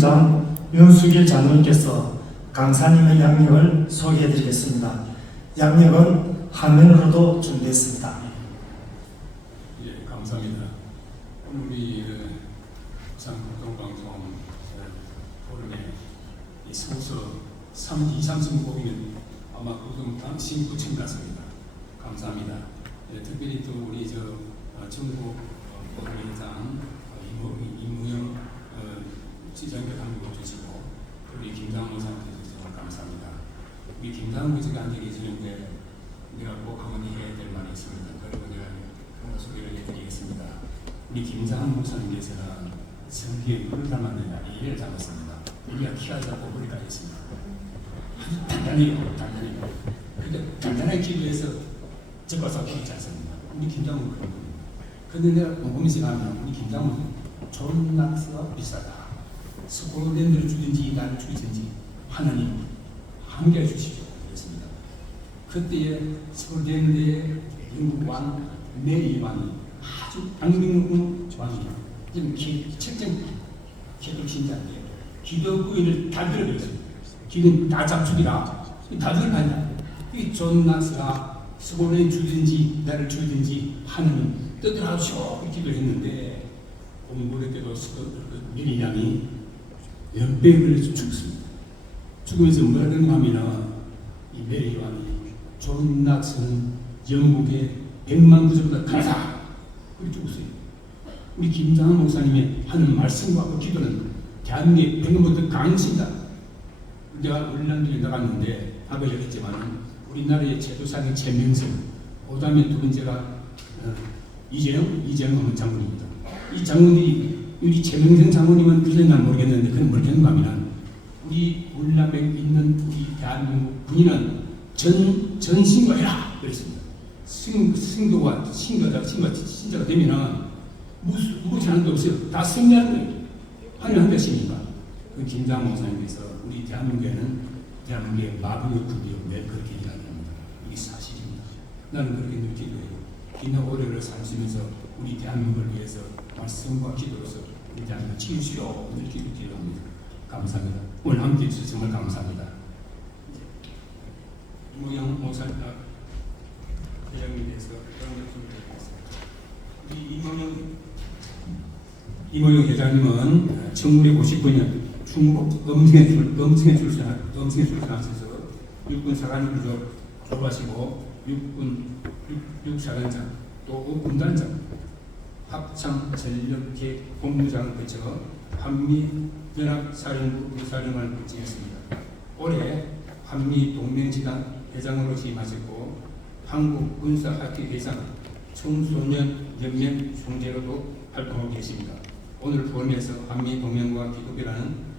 장 윤수길 장로님께서 강사님의 양력을 소개해드리겠습니다. 양력은 화면으로도 준비했습니다. 예, 감사합니다. 우리 부산공동방송 포럼에 이 성서 230곡이면 아마 그것은 당시 부침 같습니다. 감사합니다. 예, 특별히 또 우리 전국 포럼회장 이무영 지장께 담고 주시고 우리 김장호 사한테 정말 감사합니다. 우리 김장호 지가 앉아 계시는데 내가 꼭 한번 해야 될 말이 있습니다. 그리고 내가 소개를 해드리겠습니다. 우리 김장호 목사님께서는 성기에 물을 담았느냐 이해를 담았습니다. 우리가 키가 작고 머리가 있습니다. 단단해요. 근데 단단하게 기도해서 적어서 키우지 않습니다. 우리 김장호 그런 겁니다. 근데 내가 보면서 가면 우리 김장호 좋은 낙서가 비싸다. 스콜랜드를 주든지 나를 주든지 하나님 함께해 주십시오. 그랬습니다. 그때에 스콜랜드의 영국 왕 메리 왕이 아주 강민국 왕이에요. 지금 책정 기독 신자인데 기독 의인을 다 들어버렸어요. 기독 다 잡축이라 다 들어가냐. 이 존 낙스가 스콜랜드 주든지 나를 주든지 하나님 떠들어하시오 기도했는데 공부했대도 메리 왕이 연배를 죽습니다. 죽으면서 뭐라든가 하면 이 메리 왕이 존 낙스는 영국의 100만 부족보다 강사 그렇게 죽었어요. 우리 김장한 목사님의 하는 말씀과 그 기도는 대한민국의 100만보다 강신다. 내가 울란도에 나갔는데 아까 얘기했지만 우리나라의 제도사의 최명성 그다음에 두 번째가 이재영 장군입니다. 이 장군이 우리 최명성 장군님은 그전에 모르겠는데 그건 모르겠는 겁니다. 우리 울남에 있는 우리 대한민국 군인은 전신과해라 그랬습니다. 신도가 신자가 되면은 무슨 하나도 없어요. 다 승리하는 거예요. 환영한다 시니까. 그 김장 목사님께서 우리 대한민국의 마비노 급이요 매일 그렇게 일하는 겁니다. 이게 사실입니다. 나는 그렇게 늘 기도해요. 긴 오래를 살면서 우리 대한민국을 위해서 말씀과 기도로서 우리 대한민국 치유시오 늘 기도합니다. 감사합니다. 오늘 함께 해주셔서 정말 감사합니다. 이모영 목사님 대장님에 대해서 그런 말씀을 드리겠습니다. 이모영 회장님은 1959년 충북 음성에 출산하셔서 육군 사관부족 졸업하시고 육사관장 또 군단장 합참 전력계 본부장을 거쳐 한미연합사령부 부사령을 지냈습니다. 올해 한미동맹지단 회장으로 취임하셨고 한국군사학회 회장, 청소년 연맹 총재로도 활동하고 계십니다. 오늘 포럼에서 한미동맹과 기독교라는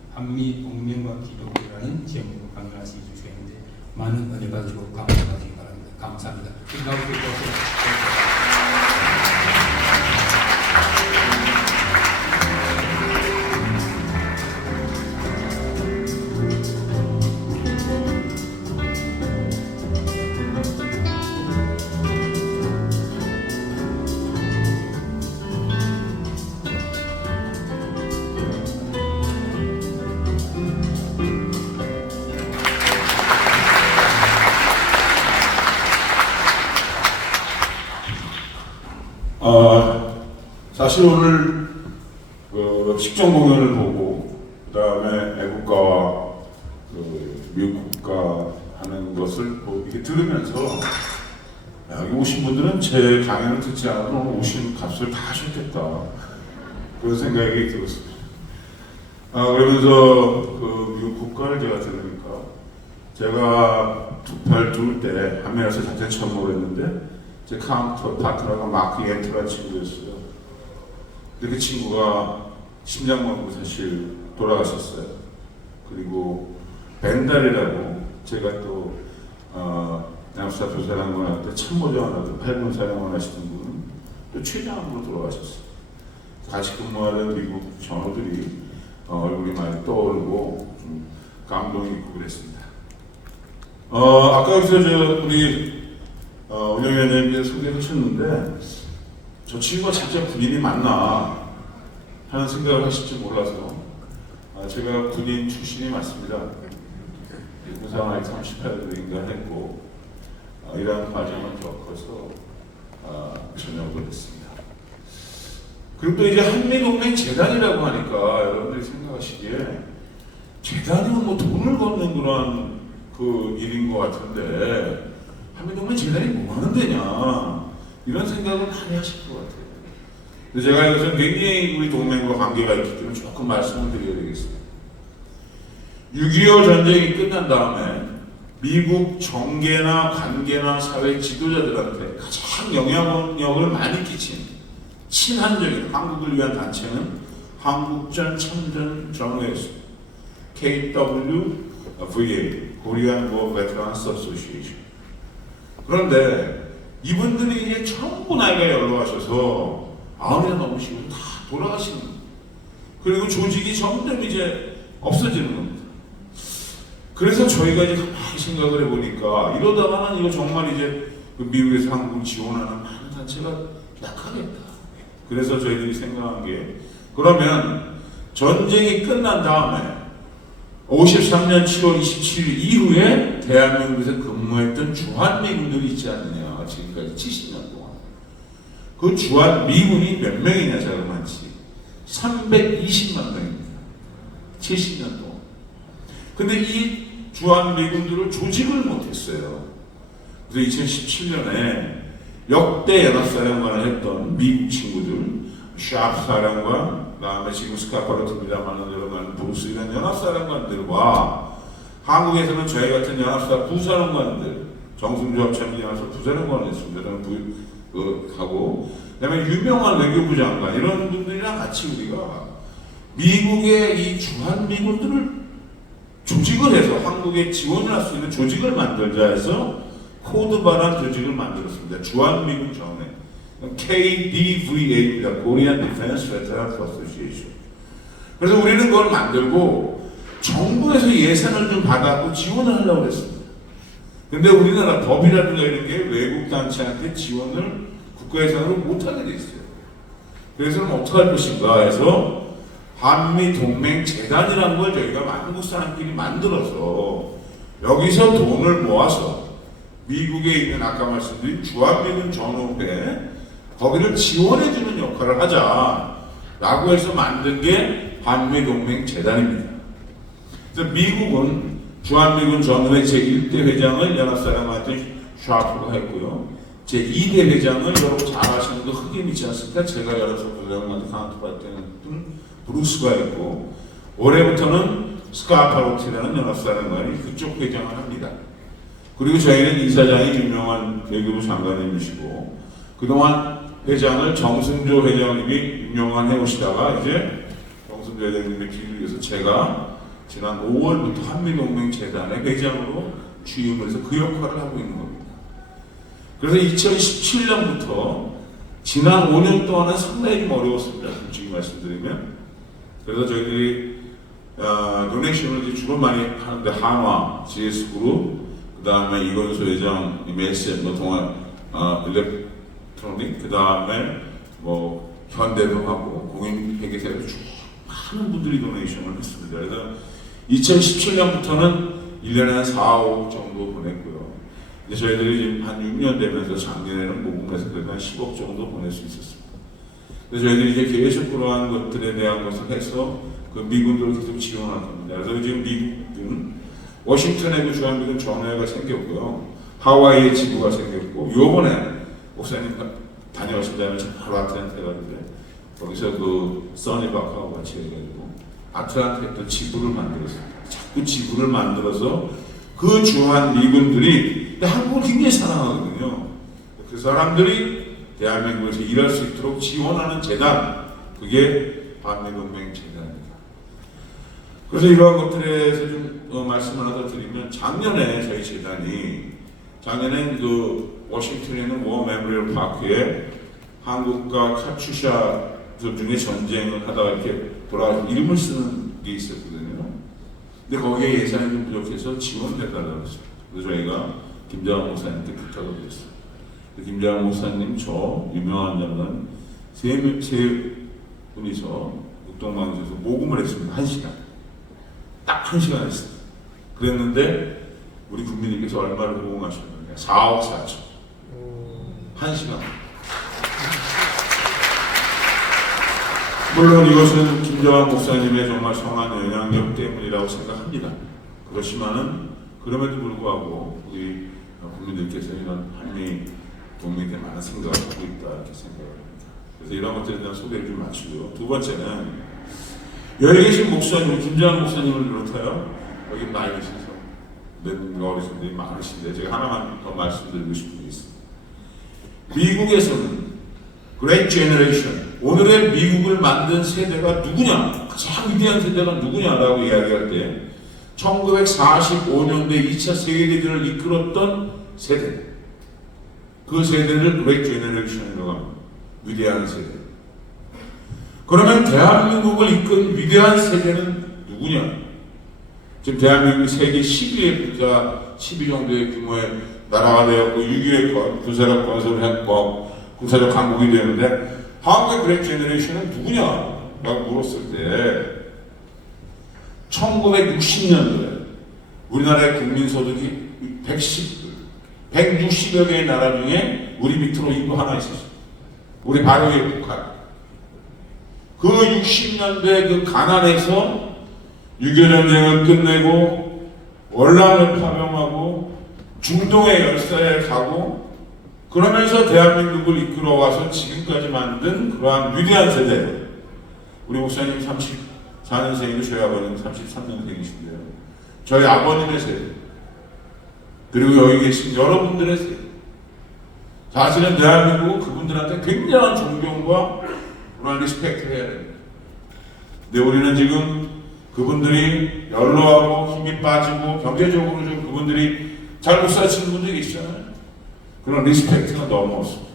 제목으로 강연하시 주시겠는데 많은 은혜 받으시고 감사하시기 바랍니다. 감사합니다. 사실 오늘 식전 공연을 보고 그 다음에 애국가와 미국국가 하는 것을 이렇게 들으면서 여기 오신 분들은 제 강연을 듣지 않아도 오늘 오신 값을 다 하셨겠다 그런 생각이 들었습니다. 그러면서 미국 국가를 제가 들으니까 제가 두팔 둘 때 한면에서 자체 처음으로 했는데 제 카운터 파트너가 마크 옌트라는 친구였어요. 근데 그 친구가 심장마비로 사실 돌아가셨어요. 그리고 벤달이라고 제가 또 양수사 교사랑관 때 참모장을 8군 사령관 하시는 분은 또 최장으로 돌아가셨어요. 같이 근무하는 미국 전우들이 얼굴이 많이 떠오르고 좀 감동이 있고 그랬습니다. 아까 여기서 우리 운영위원님께서 소개해 주셨는데 저 친구가 진짜 군인이 맞나 하는 생각을 하실지 몰라서 제가 군인 출신이 맞습니다. 군생활 38년인가 했고 이러한 과정을 겪어서 전역을 했습니다. 그리고 또 이제 한미동맹 재단이라고 하니까 여러분들이 생각하시기에 재단이면 뭐 돈을 걷는 그런 그 일인 것 같은데 한미동맹 재단이 뭐 하는 데냐 이런 생각을 많이 하실 것 같아요. 근데 제가 여기서 굉장히 우리 동맹과 관계가 있기 때문에 조금 말씀을 드려야 되겠습니다. 6.25 전쟁이 끝난 다음에 미국 정계나 관계나 사회 지도자들한테 가장 영향력을 많이 끼친 친한적인 한국을 위한 단체는 한국전 참전 정회였습니다. KWVA, Korean War Veterans Association. 그런데 이분들이 이제 전부 나이가 연로하셔서 90이 넘으시고 다 돌아가시는 겁니다. 그리고 조직이 점점 이제 없어지는 겁니다. 그래서 저희가 이제 가만히 생각을 해보니까 이러다가는 이거 정말 이제 미국에서 한국을 지원하는 많은 단체가 약하겠다. 그래서 저희들이 생각한 게 그러면 전쟁이 끝난 다음에 53년 7월 27일 이후에 대한민국에서 근무했던 주한미군들이 있지 않느냐. 지금까지 70년 동안. 그 주한미군이 몇 명이냐 자그마치 320만 명입니다. 70년 동안. 근데 이 주한미군들을 조직을 못했어요. 그래서 2017년에 역대 연합사령관을 했던 미국 친구들, 샤프 사령관, 그 다음에 지금 스카파로 듭니다만 여러분 브루스 이런 연합사령관들과 한국에서는 저희 같은 연합사 부사령관들, 정승주 합참이 연합사 부사령관을 했습니다. 하고 그다음에 유명한 외교부 장관 이런 분들이랑 같이 우리가 미국의 이 주한미군들을 조직을 해서 한국에 지원을 할 수 있는 조직을 만들자 해서 코드바란 조직을 만들었습니다. 주한미군 정회 KDVA입니다. Korean Defense Veterans Association. 그래서 우리는 그걸 만들고 정부에서 예산을 좀 받았고 지원을 하려고 했습니다. 근데 우리나라 법이라든가 이런 게 외국 단체한테 지원을 국가 예산으로 못하게 돼 있어요. 그래서 어떻게 할 것인가 해서 한미동맹 재단이라는 걸 저희가 한국 사람끼리 만들어서 여기서 돈을 모아서 미국에 있는 아까 말씀드린 주한미군 전후회 거기를 지원해주는 역할을 하자라고 해서 만든 게 한미동맹 재단입니다. 그래서 미국은 주한미군 전후회 제1대 회장을 연합사령관한테 샤프가 했고요. 제2대 회장을 여러분 잘 아시는 거 흑임 있지 않습니까? 제가 연합사령관한테 카운트할 때는 브루스가 했고 올해부터는 스카파로티라는 연합사령관이 그쪽 회장을 합니다. 그리고 저희는 이사장이 유명한 외교부 장관님이시고 그동안 회장을 정승조 회장님이 유명한 해오시다가 이제 정승조 회장님의 길을 위해서 제가 지난 5월부터 한미동맹 재단의 회장으로 취임을 해서 그 역할을 하고 있는 겁니다. 그래서 2017년부터 지난 5년 동안은 상당히 좀 어려웠습니다. 솔직히 말씀드리면. 그래서 저희들이 도네이션을 주로 많이 하는데 한화, GS그룹, 그 다음에 이건수 회장, 메이센, 동안 일렉트로닉, 그 다음에 뭐 현대도 하고 공인회계사에도 쭉 많은 분들이 도네이션을 했습니다. 그래서 2017년부터는 1년에 한 4, 5억 정도 보냈고요. 이제 저희들이 지금 한 6년 되면서 작년에는 모금해서 그래도 한 10억 정도 보낼 수 있었습니다. 그래서 저희들이 이제 계속 그러한 것들에 대한 것을 해서 그 미군들을 계속 지원할 겁니다. 그래서 지금 미국은 워싱턴에 그 주한미군 전회가 생겼고요. 하와이에 지부가 생겼고 요번에 목사님 다녀오신 다음에 바로 아틀란타에 갔는데 거기서 그 써니박하고 같이 해가지고 아틀란타에 또 지부를 만들었습니다. 자꾸 지부를 만들어서 그 주한미군들이 한국을 굉장히 사랑하거든요. 그 사람들이 대한민국에서 일할 수 있도록 지원하는 재단, 그게 한미동맹 재단입니다. 그래서 이러한 것들에 대해서 좀 말씀을 하나 드리면 작년에 저희 재단이 작년에 그 워싱턴에 있는 워 메모리얼 파크에 한국과 카츄샤 중에 전쟁을 하다가 이렇게 돌아가서 이름을 쓰는 게 있었거든요. 근데 거기에 예산이 좀 부족해서 지원해달라고 했습니다. 그래서 저희가 김장원 목사님한테 부탁을 드렸어요. 김장원 목사님, 저 유명한 장관 세 분이서 육동방에서 모금을 했습니다. 1시간. 딱 1시간 했습니다. 그랬는데 우리 국민님께서 얼마를 호응하셨느냐? 4억 4천. 1시간. 물론 이것은 김정한 목사님의 정말 성한 영향력 때문이라고 생각합니다. 그렇지만은 그럼에도 불구하고 우리 국민들께서 이런 한미 동맹에 대해 많은 생각을 하고 있다 이렇게 생각을 합니다. 그래서 이런 것들에 대한 소개를 좀 마치고요. 두 번째는 여기 계신 목사님, 김정한 목사님을 비롯하여 여기 나이 계셔서 내가 어리신 분들이 많으신데 제가 하나만 더 말씀드리고 싶은 게 있습니다. 미국에서는 Great Generation, 오늘의 미국을 만든 세대가 누구냐, 가장 위대한 세대가 누구냐라고 이야기할 때 1945년대 2차 세계대전을 이끌었던 세대, 그 세대를 Great Generation이라고 합니다. 위대한 세대. 그러면 대한민국을 이끈 위대한 세대는 누구냐? 지금 대한민국이 세계 10위의 국가, 10위 정도의 규모의 나라가 되었고 6위의 군사력 건설했고 군사적 강국이 되는데 한국의 그레이트 제너레이션은 누구냐라고 물었을 때 1960년도에 우리나라의 국민소득이 160여 개의 나라 중에 우리 밑으로 인도 하나 있었어요. 우리 바로 위에 북한. 그 60년대 그 가난에서 6.25 전쟁을 끝내고 월남을 파병하고 중동의 열사에 가고 그러면서 대한민국을 이끌어와서 지금까지 만든 그러한 위대한 세대. 우리 목사님 34년생이고 저희 아버님 33년생이신데요. 저희 아버님의 세대. 그리고 여기 계신 여러분들의 세대. 사실은 대한민국은 그분들한테 굉장한 존경과 그런 리스펙트를 해야 됩니다. 근데 우리는 지금 그분들이 연로하고 힘이 빠지고 경제적으로 좀 그분들이 잘 못 사시는 분들이 계시잖아요. 그런 리스펙트가 너무 없습니다.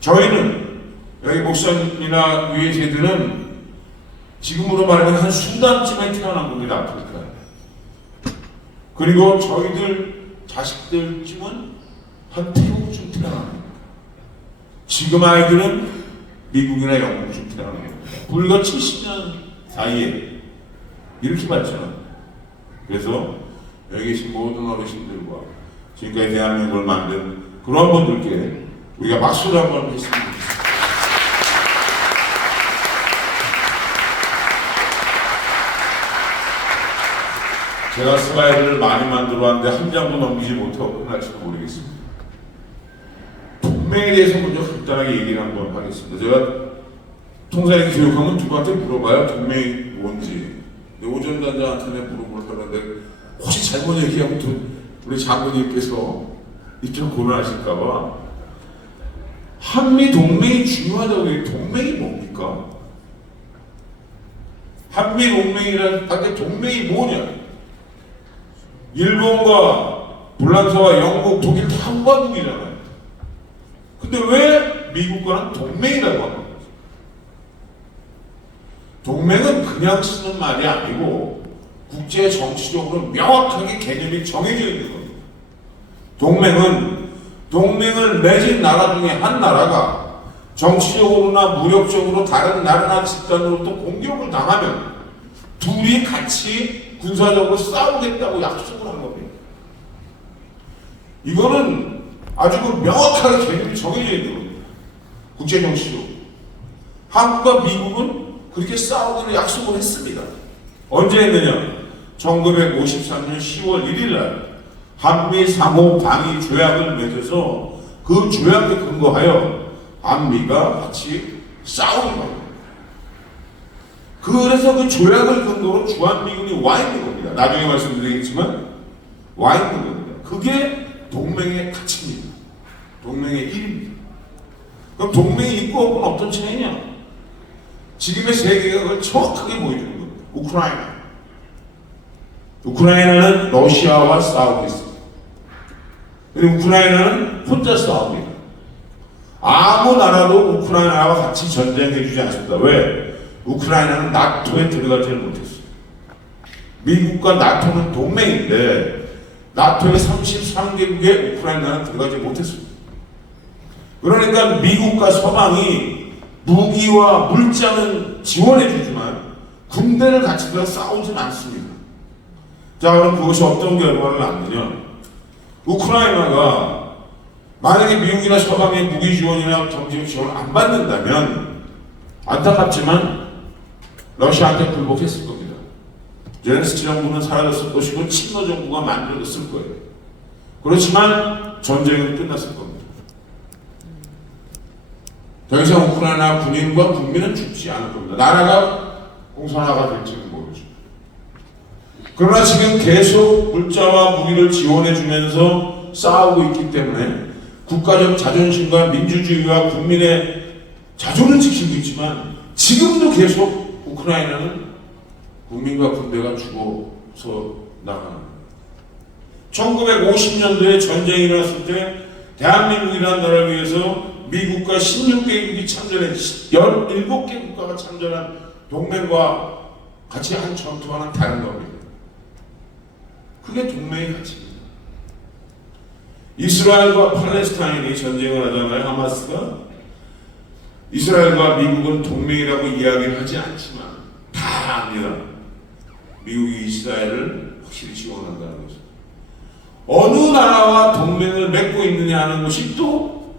저희는 여기 목사님이나 위의 세대는 지금으로 말하면 한 순간쯤에 태어난 겁니다. 아프리카에. 그리고 저희들 자식들쯤은 한 태국쯤 태어난 겁니다. 지금 아이들은 미국이나 영국쯤 태어난 겁니다. 불과 70년 사이에 이렇게 발전합니다. 그래서 여기 계신 모든 어르신들과 지금까지 대한민국을 만든 그런 분들께 우리가 박수를 한번 했으면 좋겠습니다. 제가 슬라이드를 많이 만들어 왔는데 한 장도 넘기지 못하고 끝날지도 모르겠습니다. 동맹에 대해서 먼저 간단하게 얘기를 한번 하겠습니다. 제가 통상의 교육하면 누구한테 물어봐요. 동맹이 뭔지. 오전단장한테 물어보려는데 혹시 잘못 얘기하면 우리 장군님께서 입장 곤란하실까봐 한미 동맹이 중요하다고 해요. 동맹이 뭡니까? 한미 동맹이라는 게 동맹이 뭐냐? 일본과 불란서와 영국, 독일 다 후반국이잖아요. 근데 왜 미국과는 동맹이라고 하는 거죠? 동맹은 그냥 쓰는 말이 아니고 국제 정치적으로 명확하게 개념이 정해져 있는 겁니다. 동맹을 맺은 나라 중에 한 나라가 정치적으로나 무력적으로 다른 나라나 집단으로부터 공격을 당하면 둘이 같이 군사적으로 싸우겠다고 약속을 한 겁니다. 이거는 아주 명확하게 개념이 정해져 있는 겁니다. 국제 정치적으로. 한국과 미국은 그렇게 싸우기로 약속을 했습니다. 언제 했느냐? 1953년 10월 1일 날 한미 상호 방위 조약을 맺어서 그 조약에 근거하여 한미가 같이 싸우는 겁니다. 그래서 그 조약을 근거로 주한미군이 와 있는 겁니다. 나중에 말씀드리겠지만 와 있는 겁니다. 그게 동맹의 가치입니다. 동맹의 일입니다. 그럼 동맹이 있고 없고는 어떤 차이냐? 지금의 세계가 그걸 정확하게 보여주는 겁니다. 우크라이나는 러시아와 싸우고 있습니다. 그리고 우크라이나는 혼자 싸웁니다. 아무 나라도 우크라이나와 같이 전쟁해주지 않습니다. 왜? 우크라이나는 나토에 들어가지를 못했어요. 미국과 나토는 동맹인데 나토의 33개국에 우크라이나는 들어가지 못했습니다. 그러니까 미국과 서방이 무기와 물자는 지원해주지만 군대를 갖추려 싸우진 않습니다. 자, 그럼 그것이 어떤 결과를 낳느냐? 우크라이나가 만약에 미국이나 서방의 무기 지원이나 정책 지원을 안 받는다면 안타깝지만 러시아한테 굴복했을 겁니다. 젤렌스키 정부는 사라졌을 것이고 친러 정부가 만들어졌을 거예요. 그렇지만 전쟁은 끝났을 겁니다. 더 이상 우크라이나 군인과 국민은 죽지 않을 겁니다. 나라가 공산화가 될지는 모르죠. 그러나 지금 계속 물자와 무기를 지원해주면서 싸우고 있기 때문에 국가적 자존심과 민주주의와 국민의 자존은 지키고 있지만 지금도 계속 우크라이나는 국민과 군대가 죽어서 나가는 1950년도에 전쟁이 일어났을 때 대한민국이라는 나라를 위해서 미국과 16개국이 참전해 17개 국가가 참전한 동맹과 같이 한 전투와는 다른 겁니다. 그게 동맹의 가치입니다. 이스라엘과 팔레스타인이 전쟁을 하잖아요. 하마스가. 이스라엘과 미국은 동맹이라고 이야기를 하지 않지만 다 압니다. 미국이 이스라엘을 확실히 지원한다는 것을. 어느 나라와 동맹을 맺고 있느냐 하는 것이 또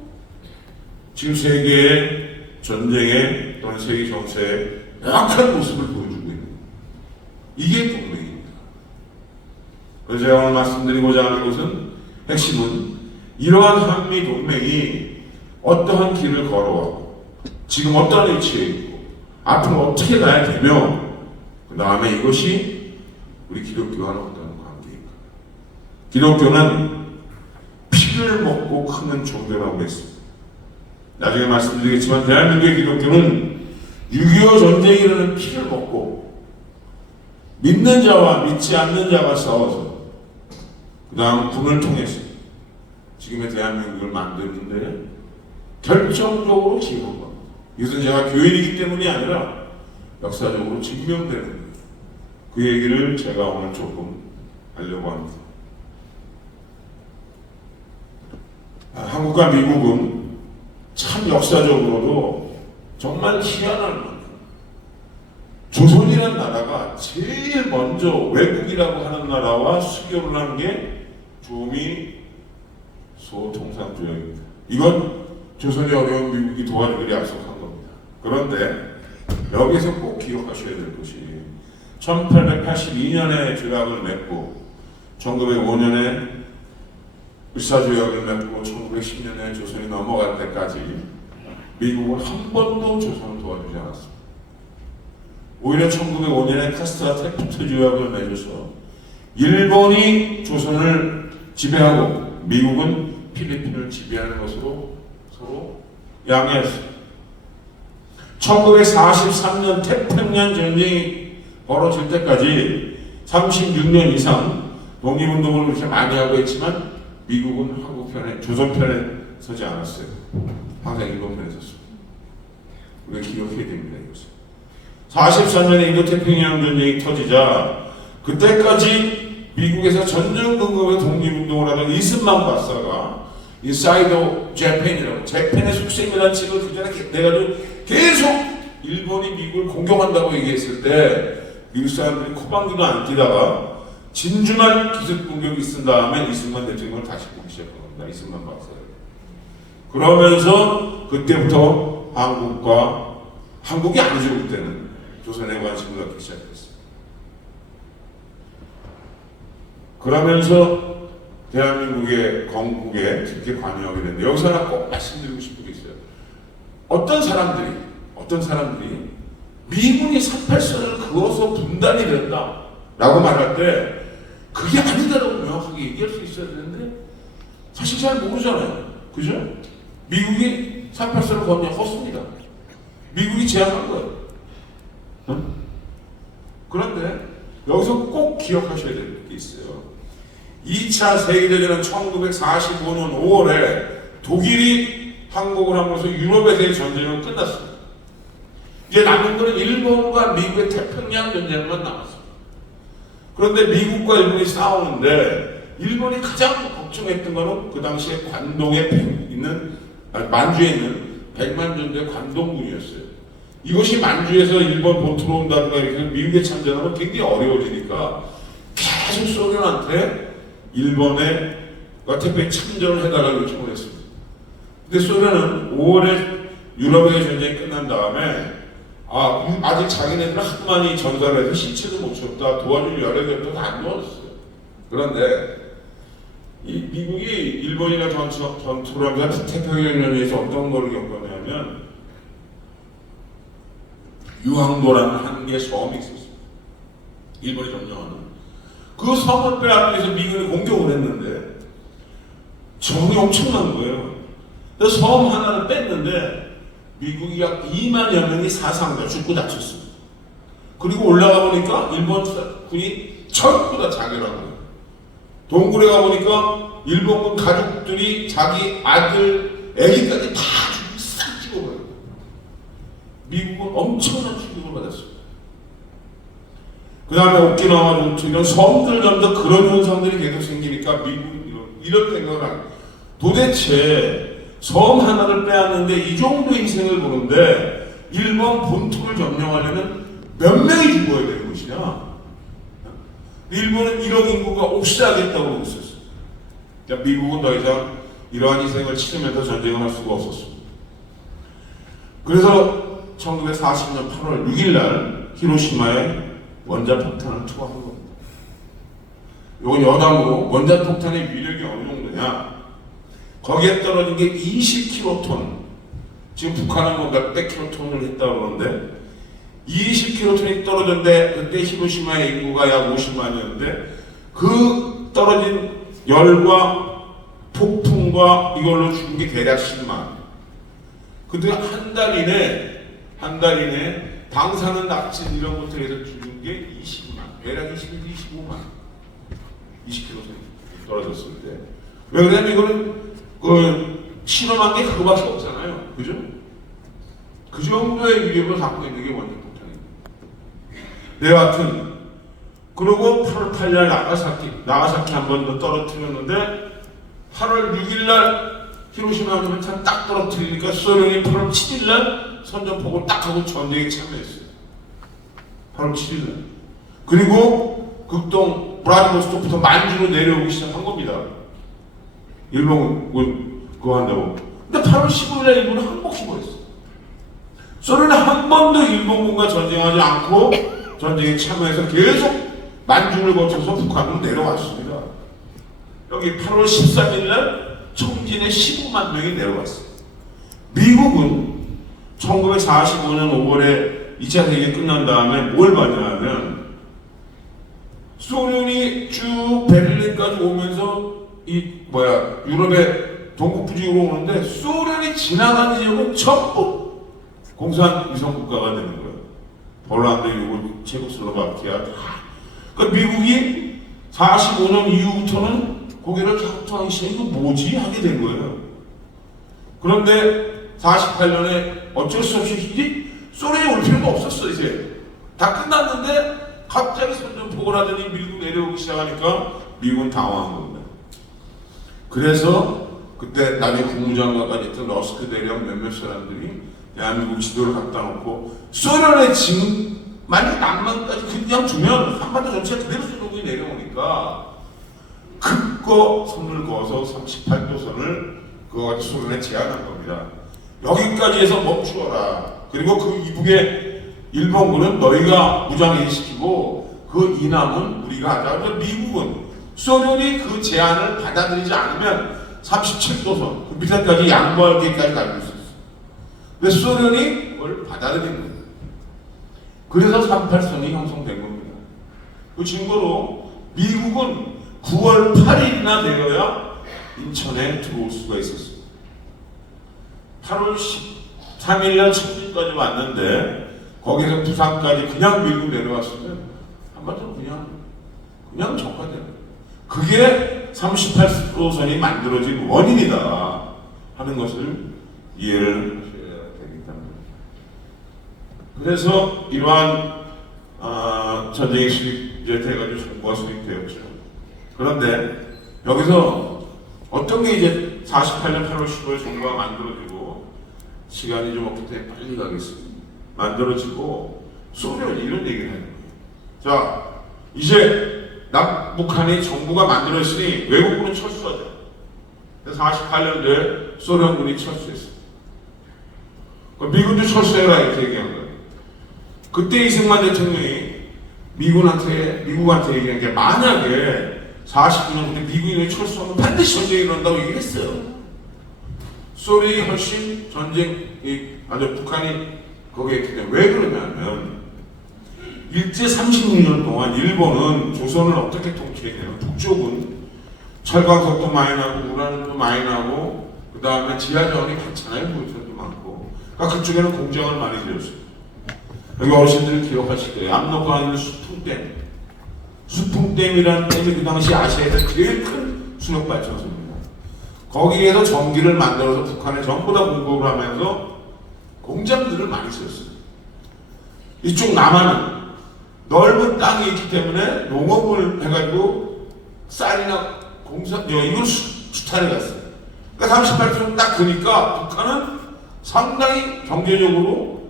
지금 세계의 전쟁에 또는 세계 정세의 명확한 모습을 보여주고 있는 거예요. 이게 동맹입니다. 그래서 제가 오늘 말씀드리고자 하는 것은 핵심은 이러한 한미 동맹이 어떠한 길을 걸어왔고 지금 어떠한 위치에 있고 앞으로 어떻게 가야 되며 그 다음에 이것이 우리 기독교와는 어떤 관계인가. 기독교는 피를 먹고 크는 종교라고 했습니다. 나중에 말씀드리겠지만 대한민국의 기독교는 6.25 전쟁이 일어나는 피를 먹고 믿는 자와 믿지 않는 자가 싸워서 그 다음 군을 통해서 지금의 대한민국을 만드는데 결정적으로 기여한 겁니다. 이것은 제가 교인이기 때문이 아니라 역사적으로 증명되는 거예요. 그 얘기를 제가 오늘 조금 하려고 합니다. 한국과 미국은 참 역사적으로도 정말 희한할 만큼 조선이라는 나라가 제일 먼저 외국이라고 하는 나라와 수교를 한 게 조미 소통상조약입니다. 이건 조선이 어려운 미국이 도와주기로 약속한 겁니다. 그런데 여기서 꼭 기억하셔야 될 것이 1882년에 조약을 맺고 1905년에 을사조약을 맺고 1910년에 조선이 넘어갈 때까지 미국은 한 번도 조선을 도와주지 않았습니다. 오히려 1905년에 카스트라 테프트 조약을 맺어서 일본이 조선을 지배하고 미국은 필리핀을 지배하는 것으로 서로 양해했습니다. 1943년 태평양 전쟁이 벌어질 때까지 36년 이상 독립운동을 그렇게 많이 하고 있지만 미국은 한국 편에, 조선 편에 서지 않았어요. 항상 일본 편에 섰습니다. 우리가 기억해야 됩니다. 이것을. 44년에 인도태평양 전쟁이 터지자 그때까지 미국에서 전전긍긍의 독립운동을 하던 이승만 박사가 이 사이드 재팬이라고 재팬의 속셈이라는 책을 그 전에 내가지고 계속 일본이 미국을 공격한다고 얘기했을 때 미국 사람들이 코방귀도 안 끼다가 진주만 기습 공격이 있은 다음에 이승만 대통령을 다시 보기 시작한 겁니다. 이승만 박사. 그러면서 그때부터 한국이 아니죠. 그때는 조선에 관심을 갖기 시작했습니다. 그러면서 대한민국의 건국에 깊게 관여하게 됐는데 여기서 하나 꼭 말씀드리고 싶은 게 있어요. 어떤 사람들이 미군이 38선을 그어서 분단이 된다 라고 말할 때 그게 아니다라고 명확하게 얘기할 수 있어야 되는데 사실 잘 모르잖아요. 그죠? 미국이 38선을 그었냐? 컸습니다. 미국이 제안한 거예요. 그런데 여기서 꼭 기억하셔야 될 게 있어요. 2차 세계대전은 1945년 5월에 독일이 항복을 하면서 유럽에 대해 전쟁은 끝났습니다. 이제 남은 거는 일본과 미국의 태평양 전쟁만 남았습니다. 그런데 미국과 일본이 싸우는데 일본이 가장 걱정했던 거는 그 당시에 관동에 있는 만주에 있는 백만전대 관동군이었어요. 이것이 만주에서 일본 본토로 온다든가 이렇게 해서 미국에 참전하면 굉장히 어려워지니까 계속 소련한테 일본에 태평양 참전을 해달라고 요청을 했습니다. 근데 소련은 5월에 유럽의 전쟁이 끝난 다음에 아직 자기네들은 한만이 전사를 해서 시체도 못 쳤다, 도와줄 여력이 없다, 다 안 도와줬어요. 그런데 이 미국이 일본이랑 전투를 하면서 태평양연에서 어떤 걸 겪었냐면 유황도라는 한 개의 섬이 있었어요. 일본이 점령하는 그 섬을 빼앗기 위해서 미국이 공격을 했는데 적이 엄청난 거예요. 그래서 섬 하나를 뺐는데 미국이 약 2만여 명이 사상자 죽고 다쳤습니다. 그리고 올라가 보니까 일본 군이 전부 다 자결하고 동굴에 가보니까 일본군 가족들이 자기 아들, 애기까지 다 죽고 싹 찍어버려요. 미국은 엄청난 충격을 받았습니다. 그 다음에 오키나와 본토 이런 섬들 가면서 그런 현상들이 계속 생기니까 미국은 이런 생각을 하는 거예요. 도대체 섬 하나를 빼앗는데 이 정도 인생을 보는데 일본 본토를 점령하려면 몇 명이 죽어야 되는 것이냐? 일본은 1억 인구가 옥시하겠다고 그러고 있었어요. 그러니까 미국은 더 이상 이러한 희생을 치르면서 전쟁을 할 수가 없었습니다. 그래서 1940년 8월 6일 날 히로시마에 원자폭탄을 투하한 겁니다. 이건 여담으로 원자폭탄의 위력이 어느 정도냐? 거기에 떨어진 게 20킬로톤. 지금 북한은 뭐 몇백 킬로톤을 했다고 그러는데 20킬로톤이 떨어졌는데 그때 히로시마의 인구가 약 50만이었는데 그 떨어진 열과 폭풍과 이걸로 죽은 게 대략 10만. 근데 한 달 이내 방사능 낙진 이런 것들에 해서 죽은 게 20만. 대략 25만. 20킬로톤이 떨어졌을 때. 왜 그러냐면 이거는 실험한 게 그거밖에 없잖아요. 그죠? 그 정도의 위력을 갖고 있는 게 원자폭탄입니다. 네, 여하튼 그리고 8월 8일 나가사키 한 번 더 떨어뜨렸는데 8월 6일 날 히로시마 전탄 딱 떨어뜨리니까 소련이 8월 7일 날 선전포고를 딱 하고 전쟁에 참여했어요. 8월 7일 날. 그리고 극동 브라디보스토크부터 만주로 내려오기 시작한 겁니다. 일본군 그거 한다고. 근데 8월 15일 날 일본은 항복해버렸어. 소련은 한 번도 일본군과 전쟁하지 않고 전쟁에 참여해서 계속 만주를 거쳐서 북한으로 내려왔습니다. 여기 8월 13일 날 청진에 15만 명이 내려왔어요. 미국은 1945년 5월에 2차 대전이 끝난 다음에 뭘 봤냐면 소련이 쭉 베를린까지 오면서 유럽의 동북부지로 오는데 소련이 지나간 지역은 전부 공산 위성 국가가 되는 거예요. 폴란드, 유고, 체코슬로바키아 다. 그러니까 미국이 45년 이후부터는 고개를 갸우뚱하기 시작해 이거 뭐지? 하게 된 거예요. 그런데 48년에 어쩔 수 없이 소련이 올 필요가 없었어. 이제 다 끝났는데 갑자기 선전포고를 하더니 미국 내려오기 시작하니까 미국은 당황한 겁니다. 그래서 그때 나중에 국무장관까지 했던 러스크 대령 몇몇 사람들이 대한민국 지도를 갖다 놓고 소련의 지금 만약 남만까지 그냥 두면 한반도 전체가 그대로 소련군이 내려오니까 큰 선을 그어서 38도선을 그거 소련에 제안한 겁니다. 여기까지 해서 멈추어라. 그리고 그 이북에 일본군은 너희가 무장해시키고 그 이남은 우리가 하자. 그래서 미국은 소련이 그 제안을 받아들이지 않으면 37도선 그 밑에까지 양보할 때까지 가지고 있었어요. 근데 소련이 그걸 받아들인 거예요. 그래서 38선이 형성된 겁니다. 그 증거로 미국은 9월 8일이나 되어야 인천에 들어올 수가 있었어요. 8월 13일 날 청주까지 왔는데 거기서 부산까지 그냥 밀고 내려왔으면 한마디로 그냥 적화되는 거예요. 그게 38도선이 만들어진 원인이다 하는 것을 이해를 하셔야 되겠다. 그래서 이러한 전쟁이 수립돼가지고 정부가 수립되었죠. 그런데 여기서 어떤 게 이제 48년 8월 15일 정부가 만들어지고 시간이 좀 없기 때문에 빨리 가겠습니다. 만들어지고 소련 이런 얘기를 하는 거예요. 자, 이제 남북한이 정부가 만들어졌으니 외국군은 철수하자. 48년도에 소련군이 철수했어요. 미군도 철수해라 이렇게 얘기한 거예요. 그때 이승만 대통령이 미국한테 얘기한 게 만약에 49년 때 미군이 철수하면 반드시 전쟁이 일어난다고 얘기했어요. 소련이 훨씬 북한이 거기에 했기 때문에 왜 그러냐면 일제 36년 동안 일본은 조선을 어떻게 통치했냐면 북쪽은 철광석도 많이 나고 우라늄도 많이 나고 그 다음에 지하자원이 많잖아요. 물질도 많고 그러니까 그쪽에는 공장을 많이 지었어요. 여기 어르신들이 기억하실 거예요. 압록강에 있는 수풍댐이라는 댐이 그 당시 아시아에서 제일 큰 수력발전소입니다. 거기에서 전기를 만들어서 북한에 전부 다 공급을 하면서 공장들을 많이 지었어요. 이쪽 남한은 넓은 땅이 있기 때문에 농업을 해가지고 쌀이나 이걸 수탈해 갔어요. 그러니까 38년 딱 그러니까 북한은 상당히 경제적으로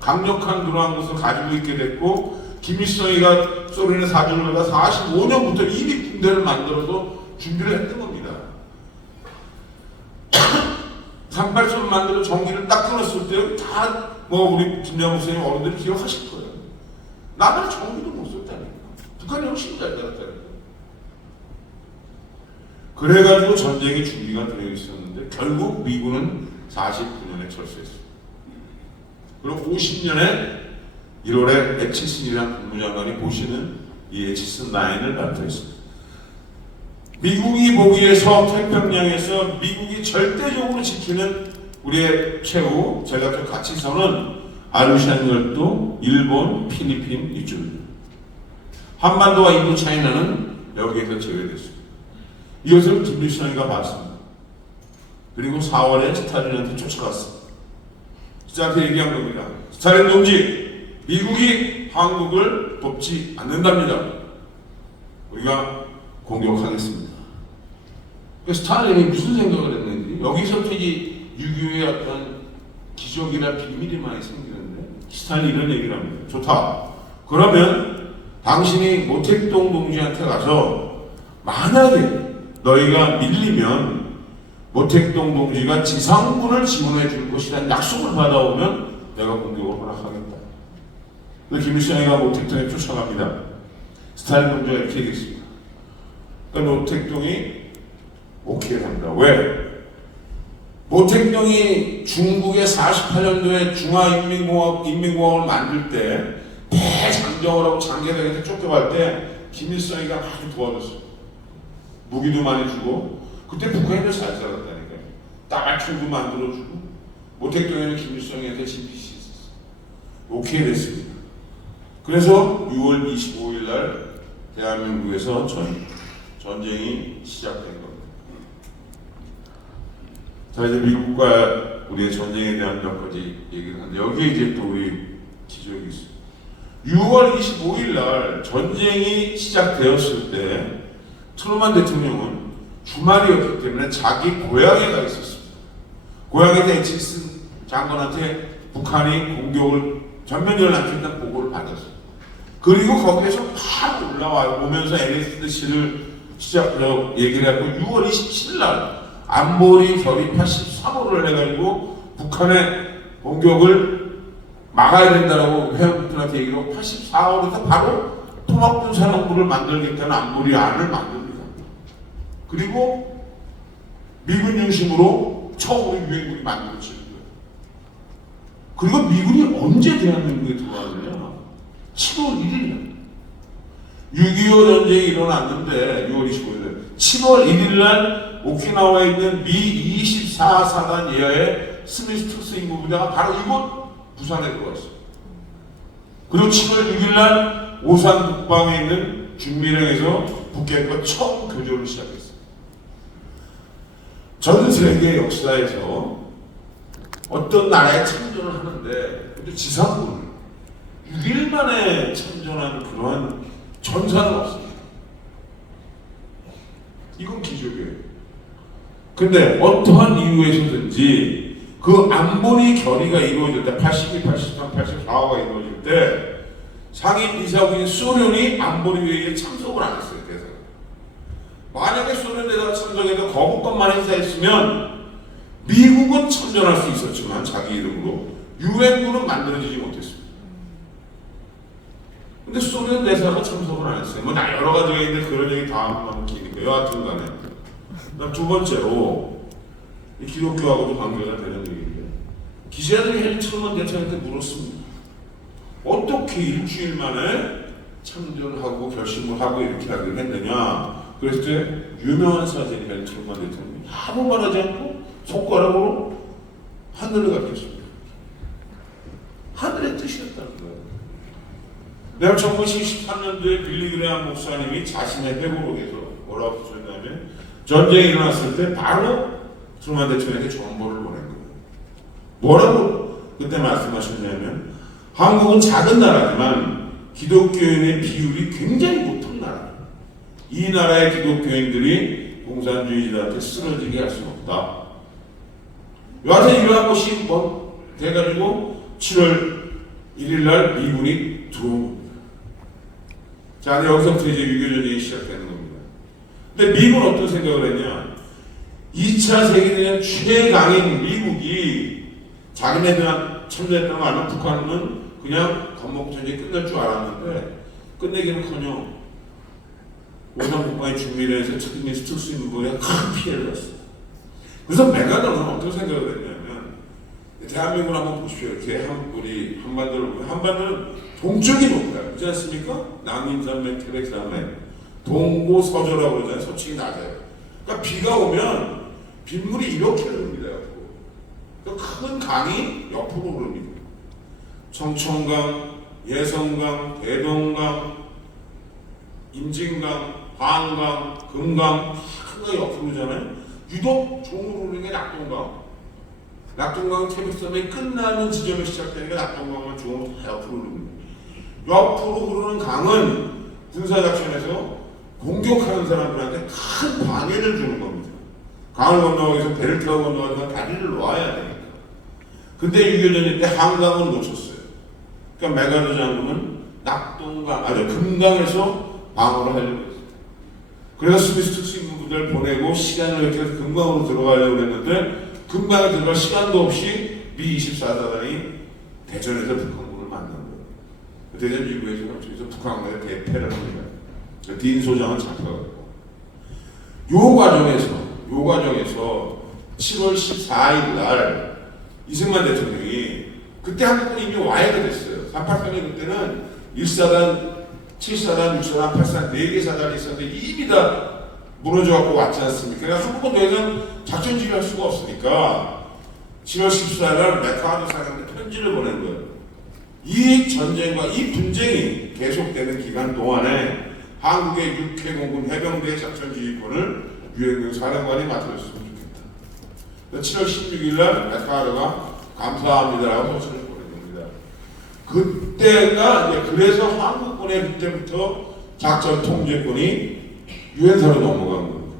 강력한 그러한 것을 가지고 있게 됐고 김일성이가 소련의 사주를 받아 45년부터 이미 군대를 만들어서 준비를 했던 겁니다. 38년 만들어 전기를 딱 끊었을 때 다 우리 김영우 선생님 어른들이 기억하실 거예요. 나는 전기도 못 썼다니까. 북한이 훨씬 잘 살았다니까. 그래가지고 전쟁이 준비가 되어 있었는데 결국 미군은 49년에 철수했어요. 그리고 50년에 1월에 에치슨이라는 국무장관이 보시는 이 에치슨 9을 발표했습니다. 미국이 보기에서 태평양에서 미국이 절대적으로 지키는 우리의 최후 전략적 가치선은 아르샤니 열도, 일본, 필리핀 이쪽입니다. 한반도와 인도 차이나는 여기에서 제외됐습니다. 이것을 김일성이가 봤습니다. 그리고 4월에 스탈린한테 쫓아갔습니다. 스탈린한테 얘기한 겁니다. 스탈린 동지, 미국이 한국을 돕지 않는답니다. 우리가 공격하겠습니다. 스탈린이 무슨 생각을 했는지 여기서부터 이 6.25의 어떤 기적이나 비밀이 많이 생기는데 스탈린이 이런 얘기를 합니다. 좋다. 그러면 당신이 모택동 동지한테 가서 만약에 너희가 밀리면 모택동 동지가 지상군을 지원해 줄 것이라는 약속을 받아오면 내가 공격을 허락하겠다. 그래서 김일성이가 모택동에 쫓아갑니다. 스탈린 동지가 이렇게 얘기했습니다. 그러니까 모택동이 오케이 합니다. 왜? 모택동이 중국의 48년도에 중화인민공화국을 만들 때 대장정을 하고 장개들한테 쫓겨갈 때 김일성이가 많이 도와줬어요. 무기도 많이 주고 그때 북한이 잘 살았다니까요. 따발총도 만들어주고 모택동에는 김일성이한테 진빚이 있었어요. 오케이 됐습니다. 그래서 6월 25일 날 대한민국에서 전쟁이 시작된 겁니다. 자, 이제 미국과 우리의 전쟁에 대한 몇 가지 얘기를 하는데 여기에 이제 또 우리 기적이 있어요. 6월 25일 날 전쟁이 시작되었을 때 트루만 대통령은 주말이었기 때문에 자기 고향에 가 있었습니다. 고향에서 에치슨 장관한테 북한이 공격을 전면전을 남겼다는 보고를 받았어요. 그리고 거기에서 바로 올라와요. 오면서 LSDC를 시작하려고 얘기를 하고 6월 27일 날 안보리 결의 83호를 해가지고 북한의 공격을 막아야 된다고 회원들한테 얘기를 하고 84호에서 바로 통합군사령부를 만들겠다는 안보리 안을 만듭니다. 그리고 미군 중심으로 처음으로 유엔군이 만들어지는 거예요. 그리고 미군이 언제 대한민국에 들어왔느냐? 7월 1일 6.25 전쟁이 일어났는데 6월 25일 7월 1일 날 오키나와에 있는 미 24사단 예하의 스미스 특수 임무부대가 바로 이곳 부산에 들어왔어요. 그리고 7월 6일 날 오산 북방에 있는 준비령에서 북핵과 처음 교전을 시작했어요. 전 세계 역사에서 어떤 나라에 참전을 하는데 또 지상군 6일 만에 참전한 그런 전사는 없습니다. 이건 기적이에요. 근데 어떠한 이유에서든지 그 안보리 결의가 이루어질 때 82, 83, 84호가 이루어질 때 상임 이사국인 소련이 안보리 회의에 참석을 안 했어요. 그래서 만약에 소련에다가 참석해서 거부권만 행사했으면 미국은 참전할 수 있었지만 자기 이름으로 유엔군은 만들어지지 못했습니다. 근데 소련 대사가 참석을 안 했어요. 뭐 여러 가지가 있는데 그런 얘기 다음 한번 기니까 여하튼 간에 두 번째로 이 기독교하고도 관계가 되는 얘기인데 기자들이 헨리 트루먼 대통령한테 물었습니다. 어떻게 일주일 만에 참전하고 결심을 하고 이렇게 하기로 했느냐. 그랬을 때 유명한 사진이 헨리 트루먼 대통령이 아무 말하지 않고 손가락으로 하늘을 가리켰습니다. 하늘의 뜻이었다는 거예요. 내가 1973년도에 빌리 그레함 목사님이 자신의 회고록에서 뭐라고 쓰셨냐면 전쟁이 일어났을 때 바로 트루먼 대통령에게 정보를 보낸 거예요. 뭐라고 그때 말씀하셨냐면 한국은 작은 나라지만 기독교인의 비율이 굉장히 높은 나라. 이 나라의 기독교인들이 공산주의자한테 쓰러지게 할 수는 없다. 여하튼 이러한 것이 돼가지고 7월 1일 날 미군이 들어온 겁니다. 자, 여기서부터 이제 유교전쟁이 시작되는 겁니다. 근데 미국은 어떤 생각을 했냐? 2차 세계대전 최강인 미국이 자기네들한 참전했다는 거 알면 북한은 그냥 건목전쟁이 끝날 줄 알았는데 끝내기는커녕 오산국방의 준비를 해서 특민시 특수인부에 큰 피해를 줬어요. 그래서 메가더는 어떤 생각을 했냐면 대한민국을 한번 보십시오. 이렇게 우리 한반도는 동쪽이 높아요. 그렇지 않습니까? 남인산맥, 태백산맥, 동고 서저라고 그러잖아요. 서쪽이 낮아요. 그러니까 비가 오면 빗물이 이렇게 흐릅니다. 큰 강이 옆으로 흐릅니다. 청천강, 예성강, 대동강, 임진강, 한강, 금강 큰 강이 옆으로 흐르잖아요. 유독 종으로 흐르는 게 낙동강. 낙동강 태백산맥이 끝나는 지점에 시작되니까 낙동강만 종으로 다 옆으로 흐릅니다. 옆으로 흐르는 강은 군사작전에서 공격하는 사람들한테 큰 방해를 주는 겁니다. 강을 건너가기 위해서 배를 타고 건너가서 다리를 놓아야 되니까. 근데 유교전쟁 때 한강은 놓쳤어요. 그러니까 메가더 장군은 금강에서 방어를 하려고 했어요. 그래서 스미스 특수인부대를 보내고 시간을 이렇게 해서 금강으로 들어가려고 했는데 금강에 들어갈 시간도 없이 미 24사단이 대전에서 북한군을 만난 거예요. 대전 지구에서 저기서 북한군에 대패를 합니다. 딘 소장은 잡혀갔고 요 과정에서 7월 14일 날 이승만 대통령이 그때 한국은 이미 와해가 됐어요. 383년 그때는 1사단, 7사단, 6사단, 8사단 4개 사단이 있었는데 이미 다 무너져갖고 왔지 않습니까? 그러니까 한국은 더 이상 작전 지휘할 수가 없으니까 7월 14일 날 메카하드 사령한테 편지를 보낸 거예요. 이 전쟁과 이 분쟁이 계속되는 기간 동안에 한국의 육해공군 해병대의 작전 지휘권을 유엔군 사령관이 맡아줬으면 좋겠다. 7월 16일 날 메카하드가 감사합니다라고 호소를 보낸 겁니다. 그때가 이제 그래서 한국군의 그때부터 작전 통제권이 유엔사로 넘어간 겁니다.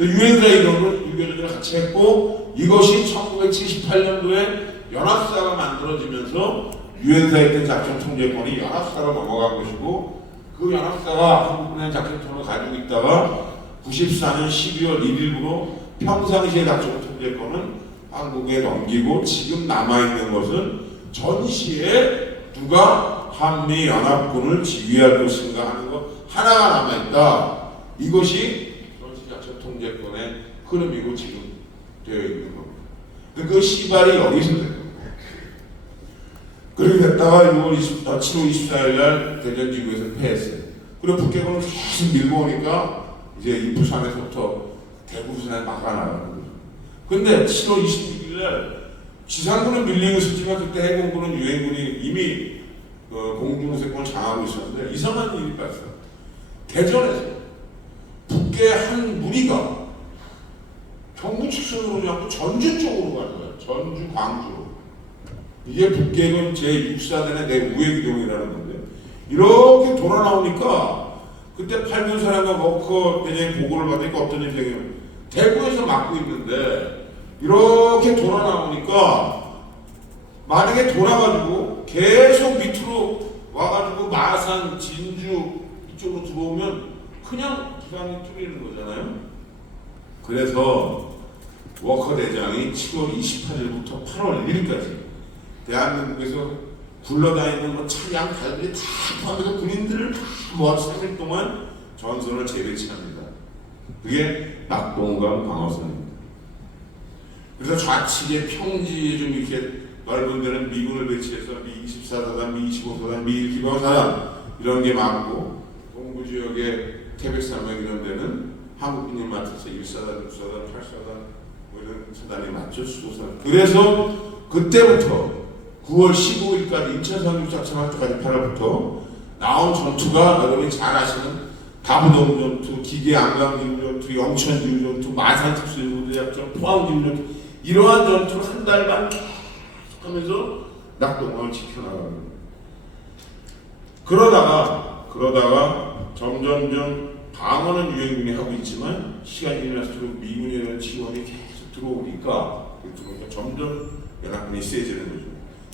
유엔사 이론을 유교전쟁을 같이 했고 이것이 1978년도에 연합사가 만들어지면서 유엔사에 있던 작전 통제권이 연합사로 넘어간 것이고 그 연합사가 한국군의 작전 통을 가지고 있다가 94년 12월 1일부로 평상시의 작전 통제권은 한국에 넘기고 지금 남아있는 것은 전시에 누가 한미연합군을 지휘할 것인가 하는 것 하나가 남아있다. 이것이 전시작전 통제권의 흐름이고 지금 되어 있는 겁니다. 그 시발이 여기서 된 겁니다. 그렇게 됐다가 7월 24일 날 대전지구에서 패했어요. 그리고 북괴군은 계속 밀고 오니까 이제 이 부산에서부터 대구 부산에 막아나가는 거죠. 근데 7월 26일 날 지상군은 밀리고 있었지만 그때 해공군은 유엔군이 이미 공중세권을 장하고 있었는데 이상한 일이 발생. 대전에서 북괴 한 무리가 경부 측선으로 오지 않고 전주 쪽으로 가는 거예요. 전주, 광주로. 이게 북괴군 제6사단의 내 우회기동이라는 건데 이렇게 돌아 나오니까 그때 8군 사령관 워커 대장이 보고를 받으니까 어떤 일이 생기면 대구에서 막고 있는데 이렇게 돌아 나오니까 만약에 돌아가지고 계속 밑으로 와가지고 마산, 진주 이쪽으로 들어오면 그냥 기강이 뚫리는 거잖아요. 그래서 워커 대장이 7월 28일부터 8월 1일까지 대한민국에서 굴러다니는 뭐 차량 달들이 다 포함해서 군인들을 다 모아서 3일 동안 전선을 재배치합니다. 그게 낙동강 방어선입니다. 그래서 좌측에 평지에 좀 이렇게 넓은 데는 미군을 배치해서 미 24사단, 미 25사단, 미 1기방사단 이런 게 많고, 동부 지역의 태백산맥 이런 데는 한국군이 맡아서 1사단, 6사단, 8사단 뭐 이런 사단이 맞죠, 수도사단. 그래서 그때부터 9월 15일까지 인천 상륙작전할 때까지 8월부터 나온 전투가 여러분이 잘 아시는 다부동 전투, 기계 안강지구 전투, 영천지구 전투, 마산 특수부대작전, 포항지구 전투, 이러한 전투를 한 달 반 계속하면서 낙동강을 지켜나가는. 그러다가 점점점 방어는 유엔군이 하고 있지만 시간이 지날수록 미군이라는 지원이 계속 들어오니까 점점 연합군이 세지는 거죠.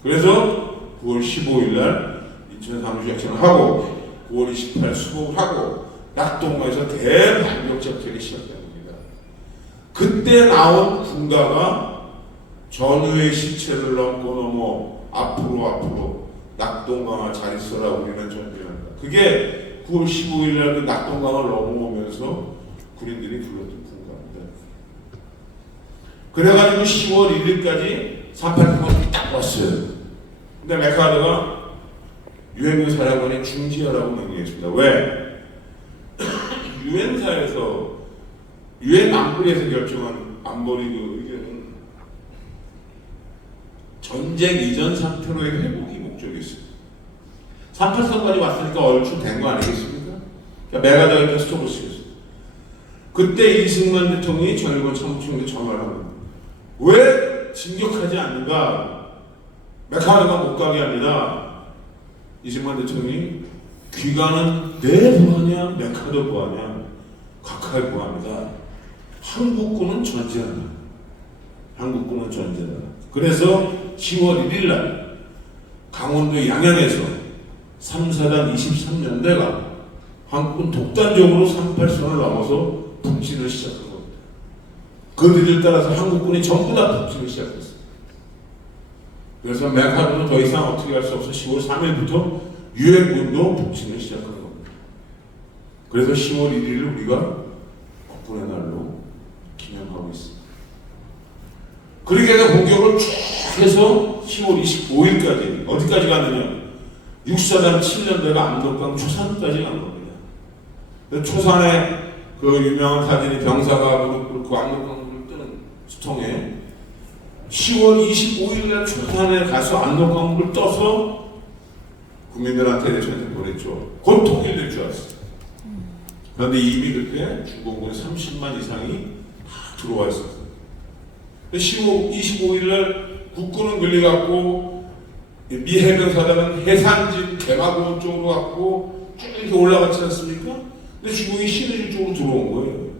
그래서 9월 15일 날 인천 상륙작전을 하고 9월 28일 수복을 하고 낙동강에서 대반격 작전이 시작됩니다. 그때 나온 군가가 전우의 시체를 넘고 넘어 앞으로 낙동강을 잘 있어라 우리는 전쟁한다. 그게 9월 15일 날 그 낙동강을 넘어오면서 군인들이 불렀던 군가입니다. 그래가지고 10월 1일까지 389가 딱 왔어요. 근데 메카드가 유엔군 사령관이 중지하라고 명령했습니다. 왜? 유엔사에서 유엔 안보리에서 결정한 안보리 그 의견은 전쟁 이전 상태로의 회복이 목적이었습니다. 38선까지 왔으니까 얼추 된 거 아니겠습니까? 그러니까 메가더한테 스톱을 쓰겠습니다. 그때 이승만 대통령이 전일권 참모총장에 전화를 합니다. 왜 진격하지 않는가? 메카드가 못 가게 합니다. 이승만 대통령이 귀가는 내 부하냐 메카드 부하냐 각하의 부하입니다. 한국군은 전제한다. 한국군은 전제한다. 그래서 10월 1일 날 강원도 양양에서 3사단 23년대가 한국군 독단적으로 38선을 넘어서 북진을 시작한 겁니다. 그들을 따라서 한국군이 전부 다 북진을 시작했습니다. 그래서 메카드는 더 이상 어떻게 할 수 없어 10월 3일부터 유엔군도 북진을 시작한 겁니다. 그래서 10월 1일을 우리가 국군의 날로 기념하고 있습니다. 그렇게 해서 공격을 쭉 해서 10월 25일까지 어디까지 갔느냐? 6사단 7년대가 압록강 초산까지 간 겁니다. 초산에 그 유명한 사진이 병사가 무릎 꿇고 압록강을 뜨는 수통에 10월 25일날 초산에 가서 압록강물을 떠서 국민들한테 대전에 보냈죠. 곧 통일될 줄 알았어요. 그런데 이미 그때 중공군의 30만 이상이 다 들어와 있었어요. 25일날 국군은 끌려갔고 미 해병사단은 해산진 대마고원 쪽으로 갔고 쭉 이렇게 올라갔지 않습니까? 근데 중국이 신의주 쪽으로 들어온 거예요.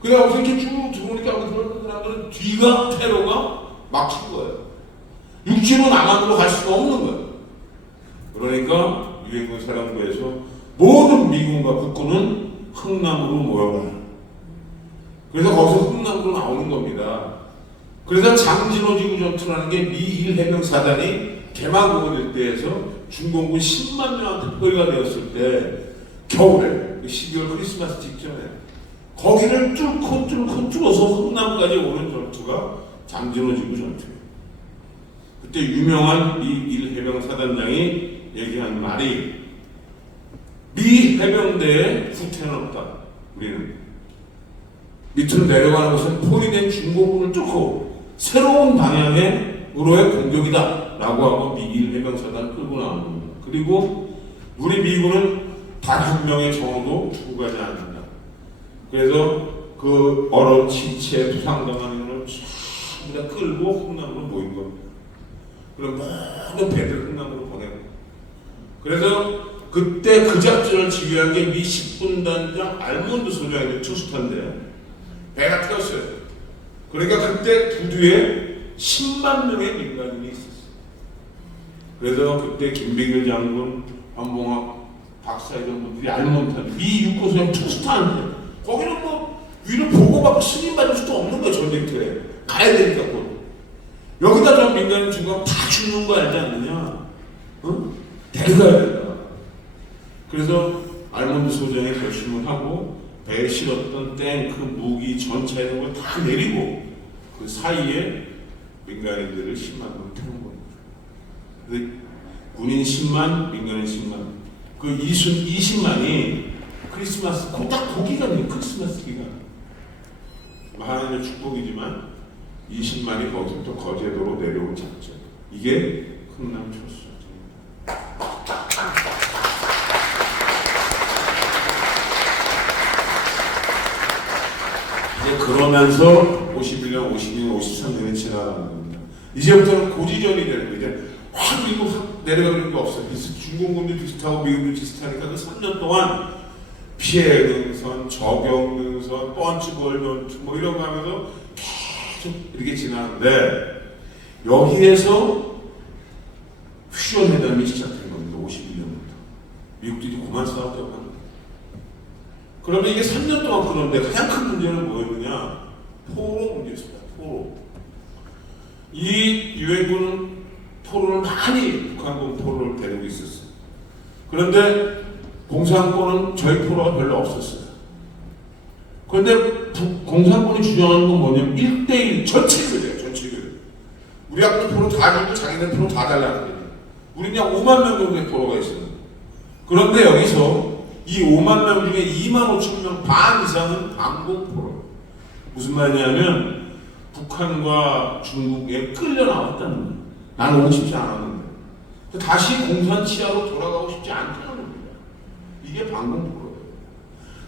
그래서 이렇게 쭉 들어오니까 그 사람들은 뒤가 테러가 막힌 거예요. 육지로 남한으로 갈 수가 없는 거예요. 그러니까 유엔군 사령부에서 모든 미군과 국군은 흥남으로 모여라. 그래서 거기서 흥남으로 나오는 겁니다. 그래서 장진호 지구 전투라는 게 미 1해병사단이 개마고원 일대에서 중공군 10만 명한테 포위가 되었을 때 겨울에 12월 크리스마스 직전에 거기를 뚫어서 흥남까지 오는 전투가 장진호 지구 전투예요. 그때 유명한 미 1해병사단장이 얘기한 말이 미 해병대에 후퇴는 없다. 우리는 밑으로 내려가는 것은 포위된 중공군을 뚫고 새로운 방향으로의 공격이다 라고 하고 미 1해병사단 끌고 나오는 겁니다. 그리고 우리 미군은 단 한 명의 정도 두고 가지 않는다. 그래서 그 얼어 지체 부상당한 인원을 전부 다 끌고 흥남으로 모인 겁니다. 그럼 모든 배들을 흥남으로 보내고 그래서 그때 그 작전을 지휘한 게 미 10분단장 알몬드 소장의 투스탄데 배가 태웠어요. 그러니까 그때 부두에 10만 명의 민간인이 있었어요. 그래서 그때 김백일 장군, 황봉학 박사 이런 분들이 알몬탄 미 육군소행 투스타한테 거기는 뭐 위로 보고받고 승인받을 수도 없는 거야. 전쟁터에 가야 되니까 곧. 여기다 저 민간인 중간 다 죽는 거 알지 않느냐? 어? 데려가야 된다. 그래서 알몬드 소장이 결심을 하고 배에 실었던 탱크, 무기, 전차 이런 걸 다 내리고 그 사이에 민간인들을 10만 명을 태운 거예요. 근데 군인 10만, 민간인 10만. 그 20만이 크리스마스, 딱 그 기간이에요. 크리스마스 기간. 하나님의 축복이지만 20만이 거기서부터 거제도로 내려온 작전. 이게 흥남 철수 작전입니다. 이제 그러면서 51년, 52년, 53년이 지나가는 겁니다. 이제부터는 고지전이 되는 거예요. 이제 확 미국 확 내려가는 게 없어요. 중공군도 비슷하고 미국도 비슷하니까 그 3년 동안 피해 능선, 저격 능선, 펀치볼 전투 뭐 이런 거 하면서 계속 이렇게 지나는데 여기에서 퓨전 회담이 시작된 겁니다. 51년부터. 미국들이 그만 싸웠다고 하는 거예요. 그러면 이게 3년 동안 그런데 가장 큰 문제는 뭐였느냐? 포로 문제였습니다. 포로. 이 유엔군은 포로를 많이 북한군 포로를 데리고 있었어요. 그런데 공산권은 저희 포로가 별로 없었어요. 그런데 공산권이 주장하는 건 뭐냐면 1대1 전체교대예요. 전체교대. 우리 학교 포로 다 주고 자기네 포로 다 달라는 거예요. 우리 그냥 5만 명 정도의 포로가 있어요. 그런데 여기서 이 5만 명 중에 2만 5천 명 반 이상은 반공포로. 무슨 말이냐면 북한과 중국에 끌려 나왔다는 거예요. 나는 오고 싶지 않았는데 다시 공산 치하로 돌아가고 싶지 않다는 겁니다. 이게 반공포로예요.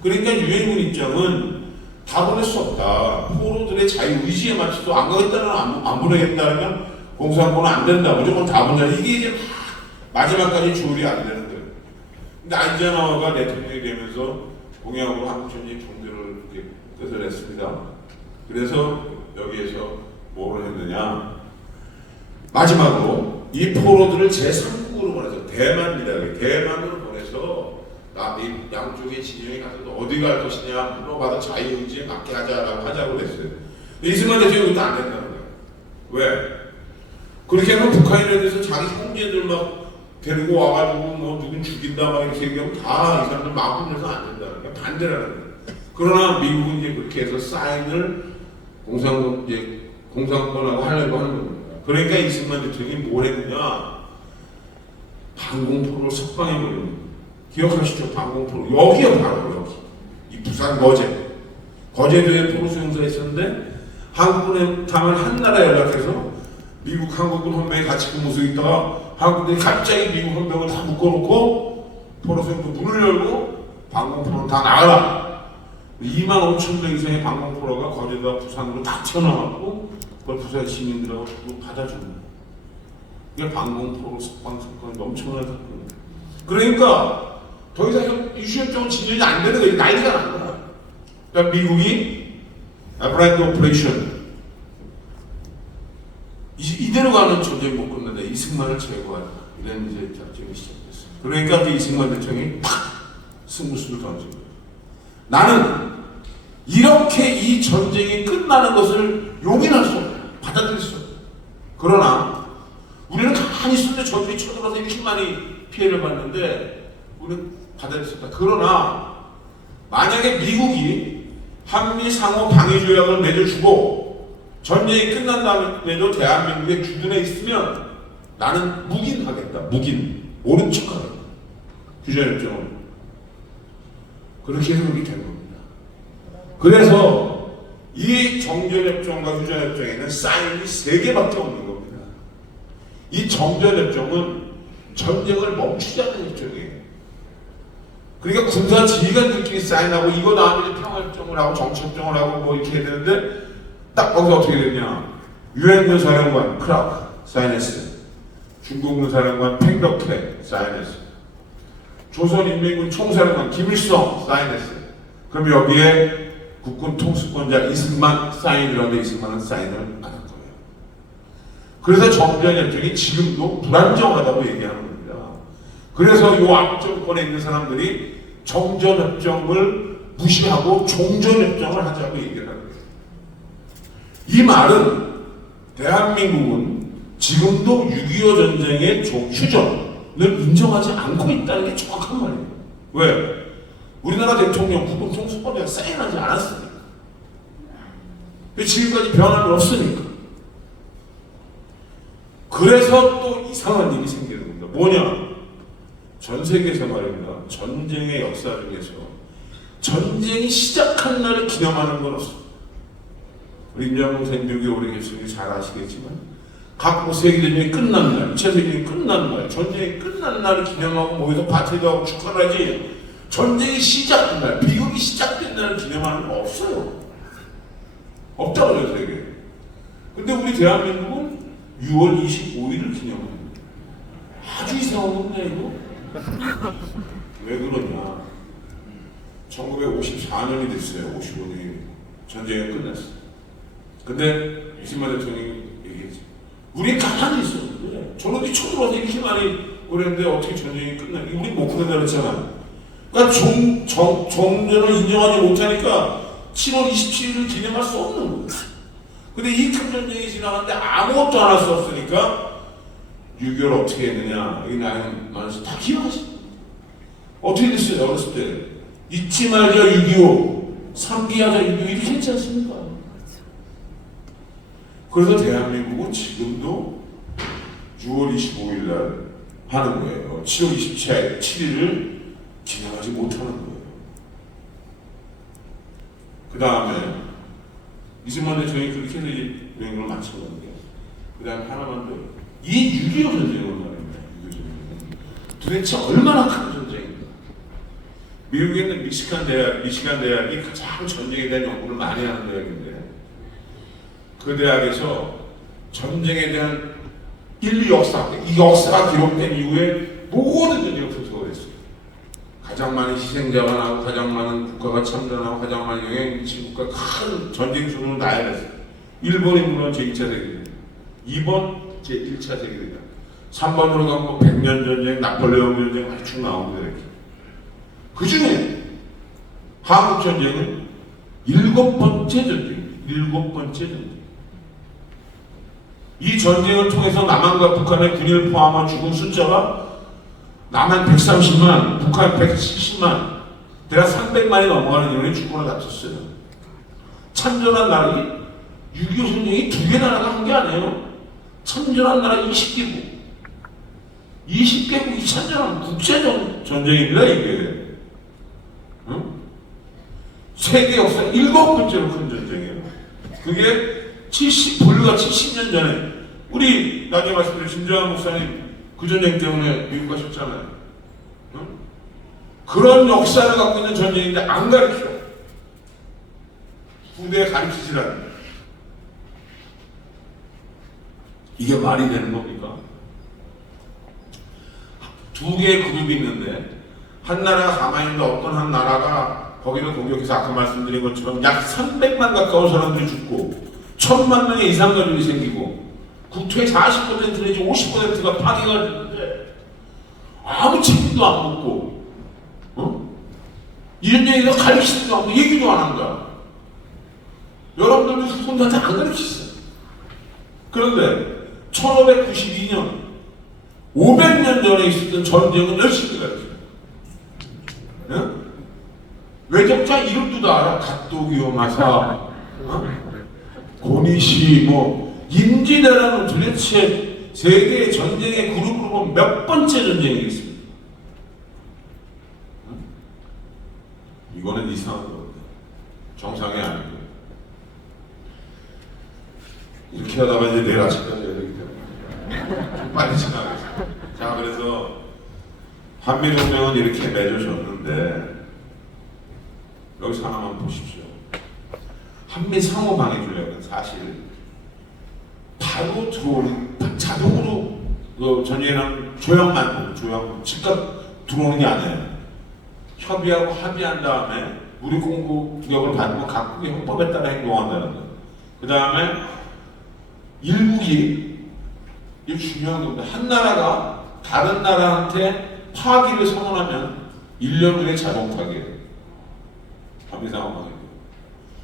그러니까 유엔군 입장은 다 보낼 수 없다. 포로들의 자유의지에 맞춰서 안 가겠다는 안 보내겠다면 공산권은 안 된다. 무조건 다 보내자. 이게 이제 마지막까지 조율이 안 되는 거예요. 근데 아이젠하워가 대통령이 되면서 공약으로 한국전쟁 종료를 이렇게 뜻을 했습니다. 그래서 여기에서 뭐를 했느냐? 마지막으로 이 포로들을 제3국으로 보내서 대만입니다. 대만으로 보내서 이 양쪽의 진영에 가서 어디 갈 것이냐 물어봐도 자유의지에 맞게 하자고 그랬어요. 이승만 대통령이 그것도 안 된다는 거예요. 왜? 그렇게 하면 북한에 대해서 자기 형제들 막 데리고 와가지고 뭐 누군 죽인다 막 이렇게 얘기하면 다 이 사람들 마음대로 안 된다는 거예요. 반대라는 거예요. 그러나 미국은 이제 그렇게 해서 사인을 공산권하고 하려고 하는 겁니다. 그러니까 이승만 대통령이 뭘 했느냐? 반공포로를 석방해 버리는 거예요. 기억하시죠? 반공포로. 여기요, 바로 여기. 이 부산 거제도에 포로 수용소가 있었는데 한국군에 다만 한 나라 연락해서 미국 한국군 헌병이 같이 근무소 있다가 한국군이 갑자기 미국 헌병을 다 묶어놓고 포로 수용소 문을 열고 반공포로는 다 나가라. 2만 5천 명 이상의 반공포로가 거제도와 부산으로 다 튀어나왔고 그걸 부산 시민들하고 받아주는 거예요. 이게 반공포로 석방 사건이 엄청난 사건이에요. 그러니까 더 이상 유시협정은 진전이 안 되는 거예요. 난리가 난 거야. 그러니까 미국이 브랜드 오퍼레이션 이대로 가는 전쟁이 못 끝난다. 이승만을 제거하자. 이런 이제 작전이 시작됐어요. 그러니까 이승만 대통령이 팍 승부수를 던진 거예요. 나는 이렇게 이 전쟁이 끝나는 것을 용인할 수 없어요. 받아들일 수 없어요. 그러나 우리는 가만히 있었는데 저들이 쳐들어서 이렇게 많이 피해를 봤는데 우리는 받아들일 수 없다. 그러나 만약에 미국이 한미 상호 방위 조약을 맺어주고 전쟁이 끝난 다음에도 대한민국에 주둔해 있으면 나는 묵인하겠다. 묵인. 모른 척하겠다. 휴전협정을. 그렇게 해서 그렇게 된 겁니다. 그래서 이 정전협정과 휴전협정에는 사인이 3개밖에 없는 겁니다. 이 정전협정은 전쟁을 멈추자는 협정이에요. 그러니까 군사 지휘관들끼리 사인하고 이거 다음에 평화협정을 하고 정치협정을 하고 뭐 이렇게 해야 되는데 딱 거기서 어떻게 됐냐? 유엔군 사령관 크라크 사인했어요. 중공군 사령관 팽덕회 사인했어요. 조선인민군 총사령관 김일성 사인했어요. 그럼 여기에 국군 통수권자 이승만 사인이라는데 이승만은 사인을 안 한 거예요. 그래서 정전협정이 지금도 불안정하다고 얘기하는 겁니다. 그래서 이 앞정권에 있는 사람들이 정전협정을 무시하고 종전협정을 하자고 얘기를 하는 거예요. 이 말은 대한민국은 지금도 6.25 전쟁의 휴전을 인정하지 않고 있다는 게 정확한 말이에요. 왜? 우리나라 대통령 국군 통수권자가 사인하지 않았으니까. 지금까지 변함이 없으니까. 그래서 또 이상한 일이 생기는 겁니다. 뭐냐? 전 세계에서 말입니다. 전쟁의 역사 중에서 전쟁이 시작한 날을 기념하는 건 없습니다. 우리 임장동 선생님 여기 오래 계시는 잘 아시겠지만 각 세계대전이 끝난 날, 2차 세계대전이 끝난 날, 전쟁이 끝난 날을 기념하고 모여서 파티도 하고 축하를 하지 전쟁이 시작된 날, 비극이 시작된 날을 기념하는 거 없어요. 없다고 전 세계에. 근데 우리 대한민국은 6월 25일을 기념합니다. 아주 이상한 건데 이거? 왜 그러냐? 1954년이 됐어요. 55년이 전쟁이 끝났어요. 근데 이승만 대통령이 얘기했지. 우리 가만히 있었는데 저런데 쳐들어와서 이렇게 많이 그랬는데 어떻게 전쟁이 끝나니? 우리 못 그런다 그랬잖아. 그러니까 종전을 인정하지 못하니까 7월 27일을 기념할 수 없는 거예요. 근데 이 큰 전쟁이 지나갔는데 아무것도 안 할 수 없으니까 6.25를 어떻게 했느냐. 이 나이는 많아서 다 기억하시죠. 어떻게 됐어요? 어렸을 때. 잊지 말자 6.25, 상기하자 6.25 이렇게 했지 않습니까? 그래서 대한민국은 지금도 6월 25일 날 하는 거예요. 7월 27일을 기념하지 못하는 거예요. 그 다음에 이승만 대통령이 그렇게 해서 이제 여행을 마친 건데 그 다음에 하나만 더. 이 6.25 전쟁을 말입니다. 6.25 전쟁. 도대체 얼마나 큰 전쟁인가. 미국에 있는 미시간 대학이 가장 전쟁에 대한 연구를 많이 하는 대학인데 그 대학에서 전쟁에 대한 인류 역사, 이 역사가 기록된 이후에 모든 전쟁을 분석을 했어요. 가장 많은 희생자가 나오고 가장 많은 국가가 참전하고 가장 많은 영향을 미친 국가 큰 전쟁 순으로 나열했어요. 일본이 물론 제2차 세계대전, 2번 제1차 세계대전, 3번으로 가면 100년 전쟁, 나폴레옹 전쟁 아주 쭉 나오는데 이렇게. 그 중에 한국 전쟁은 7번째 전쟁입니다. 7번째 전쟁. 이 전쟁을 통해서 남한과 북한의 군인을 포함한 죽은 숫자가 남한 130만, 북한 170만, 대략 300만이 넘어가는 인원이 죽거나 다쳤어요. 참전한 나라이 6.25 전쟁이 2개 나라가 한 게 아니에요. 참전한 나라 20개국. 20개국이 참전한 국제전쟁입니다, 이게. 응? 세계 역사 7번째로 큰 전쟁이에요. 그게 불과 70년 전에 우리 나중에 말씀드린 진정한 목사님 그 전쟁 때문에 미국 가셨잖아요. 응? 그런 역사를 갖고 있는 전쟁인데 안 가르쳐. 후대에 가르치질 않는. 이게 말이 되는 겁니까? 두 개의 그룹이 있는데 한 나라가 가만히 있는데 어떤 한 나라가 거기를 공격해서 아까 말씀드린 것처럼 약 300만 가까운 사람들이 죽고 1000만 명의 이상 가족이 생기고 국토의 40% 내지 50%가 파괴가 됐는데 아무 책임도 안 묻고 이런 얘기가 가르치지도 않고 얘기도 안 한다. 여러분들도 후손들한테 안 가르치셨어요. 그런데 1592년 500년 전에 있었던 전쟁은 열심히 가르쳐요. 외적자 이름도 다 알아. 갓도기요 마사 고니시 임진왜란은 도대체 세계 전쟁의 그룹으로 보면 몇 번째 전쟁이겠습니까? 이거는 이상한 겁니다. 정상이 아니고 이렇게 하다가 이제 내일 아침까지 해야 되기 때문에 좀 빨리 지나가겠습니다. 자, 그래서 한미동맹은 이렇게 맺어졌는데 여기서 하나만 보십시오. 한미 상호 방위 조약은 사실 바로 들어오는 자동으로 전쟁이랑 조약만 즉각 들어오는 게 아니에요. 협의하고 합의한 다음에 우리 공격을 받으면 각국의 헌법에 따라 행동한다는 거. 그 다음에 일국이 이 중요한 겁니다. 한 나라가 다른 나라한테 파기를 선언하면 1년 후에 자동 타결. 한미상황.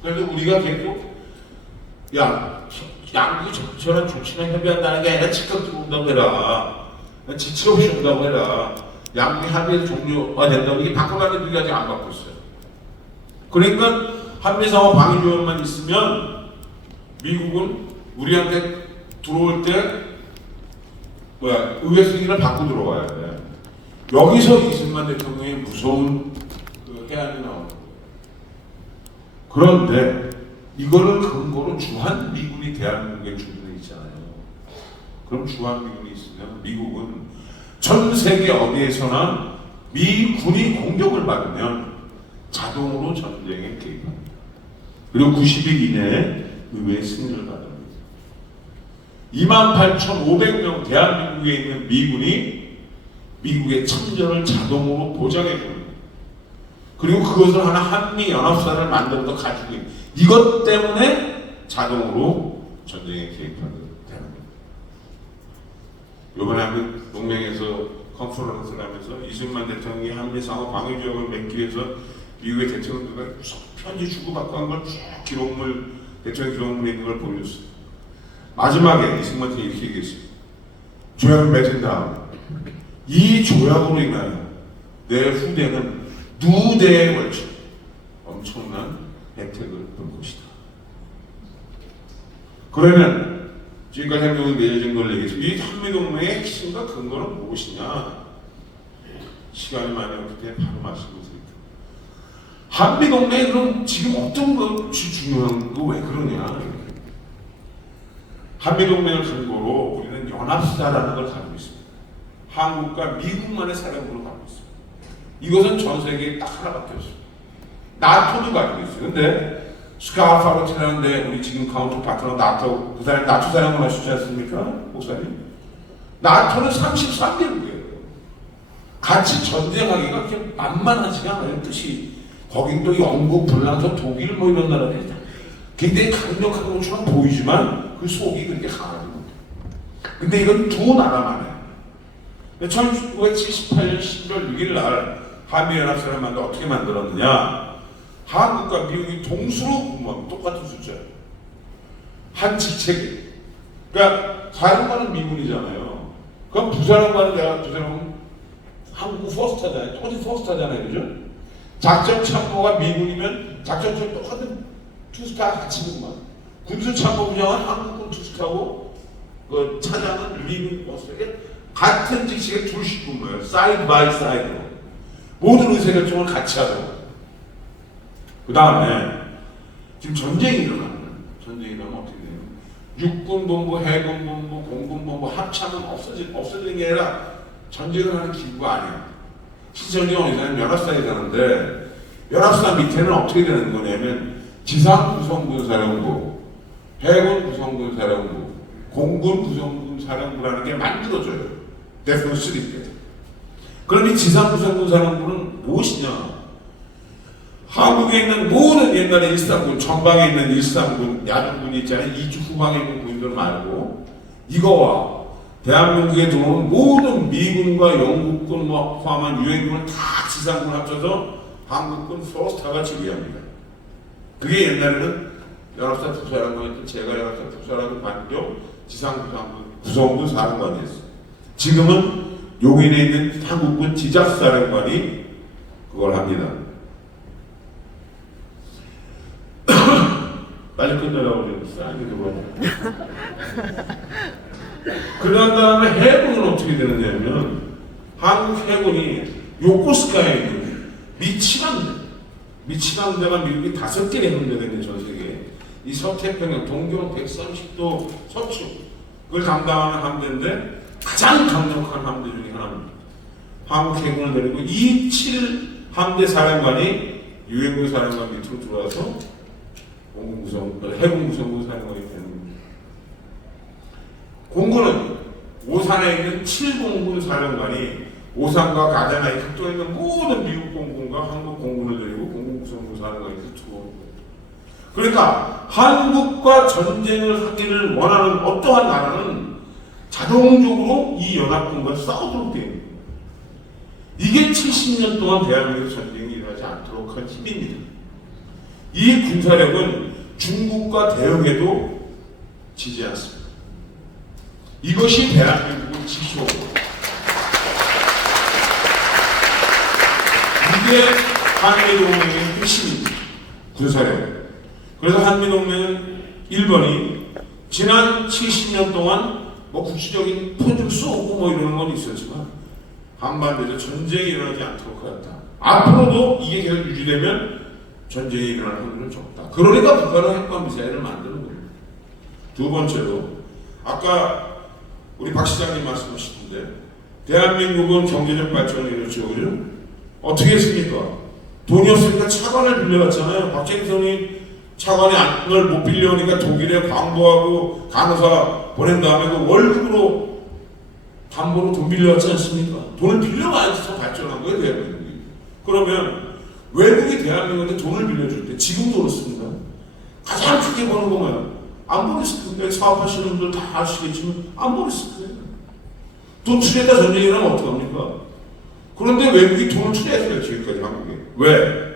그래서 우리가 계속 양국이 적절한 조치나 협의한다는 게 아니라 즉각 들어온다고 해라. 지체 없이 온다고 해라. 양국이 합의에서 종료가 된다고 이게 바꿔가는 얘기 아직 안 바꿨어요. 그러니까 한미상황 방위 조약만 있으면 미국은 우리한테 들어올 때 의회 승인을 받고 들어와야 돼. 여기서 이승만 대통령의 무서운 그 해안이 나옵니다. 그런데 이거를 근거로 주한 미군이 대한민국에 주둔해 있잖아요. 그럼 주한 미군이 있으면 미국은 전 세계 어디에서나 미군이 공격을 받으면 자동으로 전쟁에 개입합니다. 그리고 90일 이내에 의회의 승인을 받습니다. 28,500명 대한민국에 있는 미군이 미국의 참전을 자동으로 보장해 줍니다. 그리고 그것을 하나 한미연합사를 만들어서 가지고 있는 이것 때문에 자동으로 전쟁에 개입하게 되는 겁니다. 이번에 한국 동맹에서 컨퍼런스를 하면서 이승만 대통령이 한미상호 방위조약을 맺기 위해서 미국의 대통령들과 편지 주고받고 한 걸 쭉 기록물 대통령 기록물에 있는 걸 보여줬어요. 마지막에 이승만 대통령이 이렇게 얘기했어요. 조약을 맺은 다음 이 조약으로 인하여 내 후대는 누대에 걸쳐 엄청난 혜택을 볼 것이다. 그러면 지금까지 한미동맹 맺어진 걸 얘기했죠. 이 한미동맹의 핵심과 근거는 무엇이냐? 시간이 많이 없기 때문에 바로 말씀드릴게요. 한미동맹이 그럼 지금 어떤 것이 중요한 거 왜 그러냐? 한미동맹을 근거로 우리는 연합사라는 걸 가지고 있습니다. 한국과 미국만의 사령부를 가지고 있습니다. 이것은 전 세계에 딱 하나밖에 없습니다. 나토도 가지고 있어요. 근데 스카파로티라는데 우리 지금 카운터 파트너 나토 그 사람이 나토 사령을 하시지 않습니까? 목사님? 나토는 33개국이에요. 같이 전쟁하기가 그렇게 만만하지가 않아요. 뜻이 거긴 또 영국, 불란서, 독일 뭐 이런 나라들이 굉장히 강력한 것처럼 보이지만 그 속이 그렇게 강하지 못해요. 근데 이건 두 나라만 해요. 1978년 11월 6일 날 한미연합사를 어떻게 만들었느냐? 한국과 미국이 동수로 근무하면 똑같은 숫자예요. 한 직책에. 그러니까 사령관은 미군이잖아요. 그럼 부사령관은 내가 부사령관 한국 퍼스트하잖아요. 똑같은 퍼스트하잖아요, 그죠? 작전 참모가 미군이면 작전 참모 똑같은 투스타 같이 있구만. 군수 참모부장은 한국군 투스타고 그 차장은 미군 버스에 같은 직책에 둘씩 근무해요. 사이드 바이 사이드로. 모든 의사결정을 같이 하고. 그 다음에 지금 전쟁이 일어나면 전쟁이 일어나면 어떻게 돼요? 육군본부, 해군본부, 공군본부 합참은 없어지는 게 아니라 전쟁을 하는 기구가 아니에요. 실전이 어디서는 연합사에 가는데 연합사 밑에는 어떻게 되는 거냐면 지상구성군사령부, 해군구성군사령부, 공군구성군사령부라는 게 만들어져요. 데프런스 있게. 그럼 이 지상구성군사령부는 무엇이냐? 한국에 있는 모든 옛날에 일산군, 전방에 있는 일산군, 야전군이 있잖아요. 이주 후방에 있는 군들 말고 이거와 대한민국에 들어오는 모든 미군과 영국군 포함한 유엔군을 다 지상군 합쳐서 한국군 포스타가 지휘합니다. 그게 옛날에는 연합사 특사령관이었던 제가 연합사 특사령관 반경 지상구성군 사령관이었어요. 지금은 용인에 있는 한국군 지작사령관이 그걸 합니다. 빨리 끝내라고 그랬어. 그런 다음에 해군은 어떻게 되느냐면 한국 해군이 요코스카에 있는 미치간대가 미국이 5개 해군대가 있는 전 세계에 이 서태평양 동경 130도 서쪽을 담당하는 함대인데 가장 강력한 함대 중에 하나입니다. 한국 해군을 데리고 이 7함대 사령관이 유엔군 사령관 밑으로 들어와서 해군 구성군 사령관이 되는 겁니다. 공군은 오산에 있는 7공군 사령관이 오산과 가자나이 극도에 있는 모든 미국 공군과 한국 공군을 데리고 공군 구성군 봉사하는 거니까 두고. 그러니까 한국과 전쟁을 하기를 원하는 어떠한 나라는 자동적으로 이 연합군과 싸우도록 돼요. 이게 70년 동안 대한민국 전쟁이 일어나지 않도록 한 힘입니다. 이 군사력은 중국과 대응해도 지지 않습니다. 이것이 대한민국을 지키고 이게 한미동맹의 핵심입니다. 군사력. 그래서 한미동맹은 일본이 지난 70년 동안 뭐 국지적인 포즈를 쏘고 뭐 이러는 건 있었지만 한반도에서 전쟁이 일어나지 않도록 하였다. 앞으로도 이게 계속 유지되면 전쟁이 일어날 확률은 적다. 그러니까 북한은 핵과 미사일을 만드는 거예요. 두 번째로 아까 우리 박 시장님 말씀하시던데 대한민국은 경제적 발전을 이뤘죠. 그죠? 어떻게 했습니까? 돈이 없으니까 차관을 빌려갔잖아요. 박정희성이 차관을 못 빌려오니까 독일에 광고하고 간호사 보낸 다음에 그 월급으로 담보로 돈 빌려왔지 않습니까? 돈을 빌려가야지 더 발전한 거예요, 대한민국이. 그러면 외국이 대한민국한테 돈을 빌려줄 때 지금도 그렇습니다. 가장 크게 버는 거면 안 버렸을 거예요. 사업하시는 분들 다 아시겠지만 안 버렸을 거예요. 돈 투자했다 전쟁이 일어나면 어떡합니까? 그런데 외국이 돈을 투자했어요, 지금까지 한국에. 왜?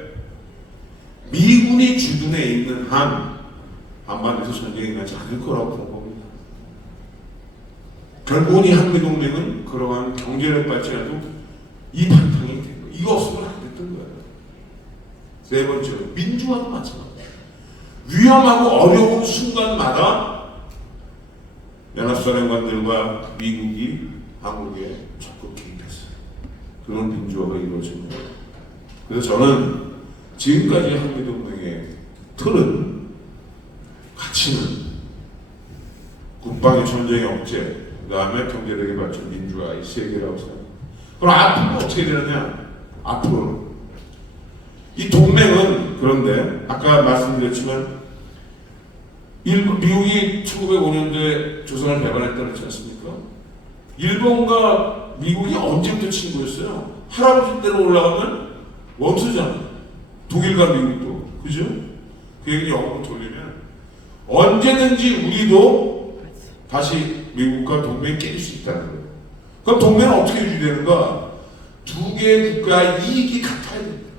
미군이 주둔해 있는 한 한반도에서 전쟁이 일어나지 않을 거라고 본 겁니다. 결국은 이 한미동맹은 그러한 경제력 발전에도 이 바탕이 된 거예요. 이거 없으면 안 됐던 거예요. 세 번째로 민주화도 마찬가지예요. 위험하고 어려운 순간마다 연합사령관들과 미국이 한국에 적극 개입했어요. 그런 민주화가 이루어진 거예요. 그래서 저는 지금까지 한미동맹의 틀은 가치는 국방의 전쟁의 억제, 그 다음에 경제력의 발전, 민주화 이 세 개라고 생각합니다. 그럼 앞으로 어떻게 되느냐? 앞으로 이 동맹은 그런데 아까 말씀드렸지만 미국이 1905년도에 조선을 배반했다고 그랬지 않습니까? 일본과 미국이 언제부터 친구였어요? 할아버지 때로 올라가면 원수잖아요. 독일과 미국도. 그죠? 그 얘기 역으로 돌리면 언제든지 우리도 다시 미국과 동맹이 깨질 수 있다는 거예요. 그럼 동맹은 어떻게 유지되는가? 두 개의 국가의 이익이 같아야 됩니다.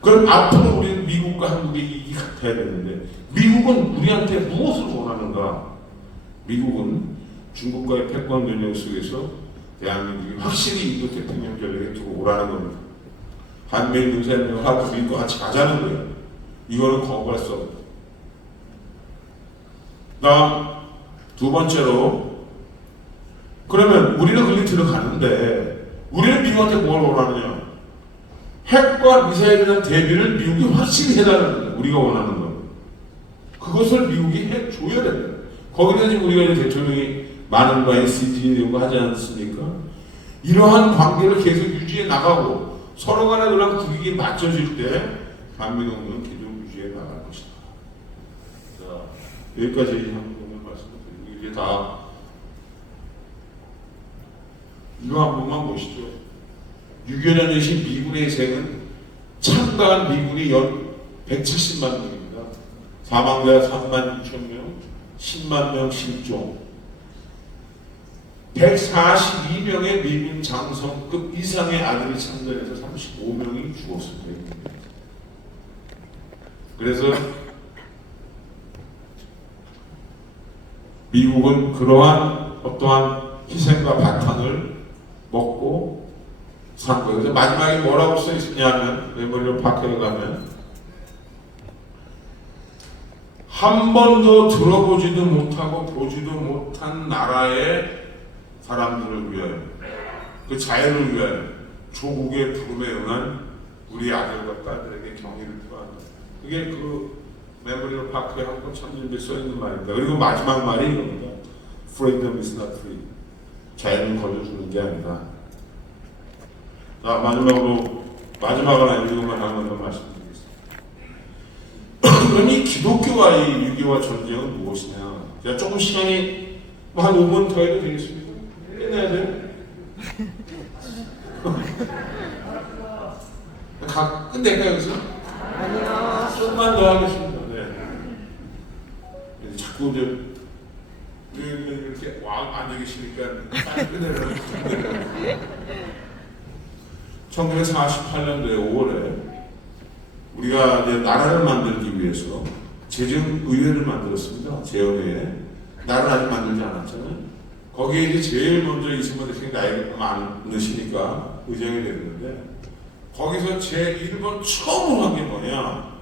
그럼 앞으로 우리는 미국과 한국의 이익이 같아야 되는데 미국은 우리한테 무엇을 원하는가? 미국은 중국과의 패권 변형 속에서 대한민국이 확실히 인도 태평양 전략에 두고 오라는 겁니다. 한미일 군사협력을 하고 미국과 같이 가자는 거예요. 이거는 거부할 수 없다. 다음 두 번째로 그러면 우리는 거기 들어가는데 우리는 미국한테 뭘 원하느냐? 핵과 미사일에 대한 대비를 미국이 확실히 해달라는 거예요. 우리가 원하는 건. 그것을 미국이 해줘야 된다. 거기다 지금 우리가 이제 대통령이 많은 거 NCT 이런 거 하지 않습니까? 이러한 관계를 계속 유지해 나가고 서로 간에 그런 국익이 맞춰질 때 한미동맹은 계속 유지해 나갈 것이다. 자, 여기까지 한미동맹 말씀드리고 이제 다 이거 한 번만 보시죠. 6.25년 이시 미군의 희생은 참가한 미군이 연 170만 명입니다. 사망자 3만 6천 명, 10만 명 실종, 142명의 미군 장성급 이상의 아들이 참전해서 35명이 죽었습니다. 그래서 미국은 그러한 어떠한 희생과 바탕을 먹고 산 거예요. 그래서 마지막에 뭐라고 써 있냐면 메모리얼 파크에 가면 한 번도 들어보지도 못하고 보지도 못한 나라의 사람들을 위하여 그 자유를 위하여 조국의 부름에 응한 우리 아들과 딸들에게 경의를 표한다. 그게 그 메모리얼 파크에 한 번 참전에 써 있는 말입니다. 그리고 마지막 말이 이겁니다. Freedom is not free. 자유는 거둬주는 게 아니다. 자, 마지막으로 아니고만 한 번 말씀드리겠습니다. 그럼 이 기독교와의 6.25 전쟁은 무엇이냐? 제가 조금 시간이 한 5분 더 해도 되겠습니까? 끝내야 돼요? 끝낼까요, 여기서? 아니요. 조금만 더 하겠습니다. 네. 자꾸 이렇게 앉아 계시니까 빨리 끝내려고. 1948년도에 5월에 우리가 이제 나라를 만들기 위해서 재정의회를 만들었습니다. 재헌회에. 나라를 아직 만들지 않았잖아요. 거기에 이제 제일 먼저 이승만 대통령이 나이가 많으시니까 의장이 됐는데, 거기서 제1번 처음으로 한 게 뭐냐?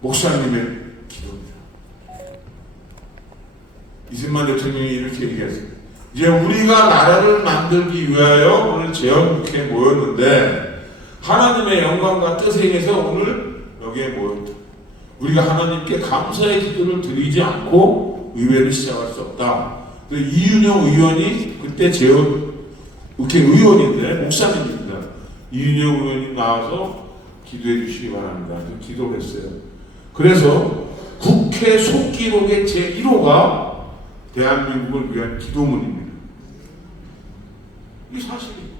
목사님의 기도입니다. 이승만 대통령이 이렇게 얘기했어요. 이제 우리가 나라를 만들기 위하여 오늘 재헌국회에 모였는데, 하나님의 영광과 뜻에 의해서 오늘 여기에 모였다. 우리가 하나님께 감사의 기도를 드리지 않고 의회를 시작할 수 없다. 이윤영 의원이 그때 재헌국회 의원인데 목사님입니다. 이윤영 의원이 나와서 기도해 주시기 바랍니다. 기도를 했어요. 그래서 국회 속기록의 제1호가 대한민국을 위한 기도문입니다. 이게 사실이에요.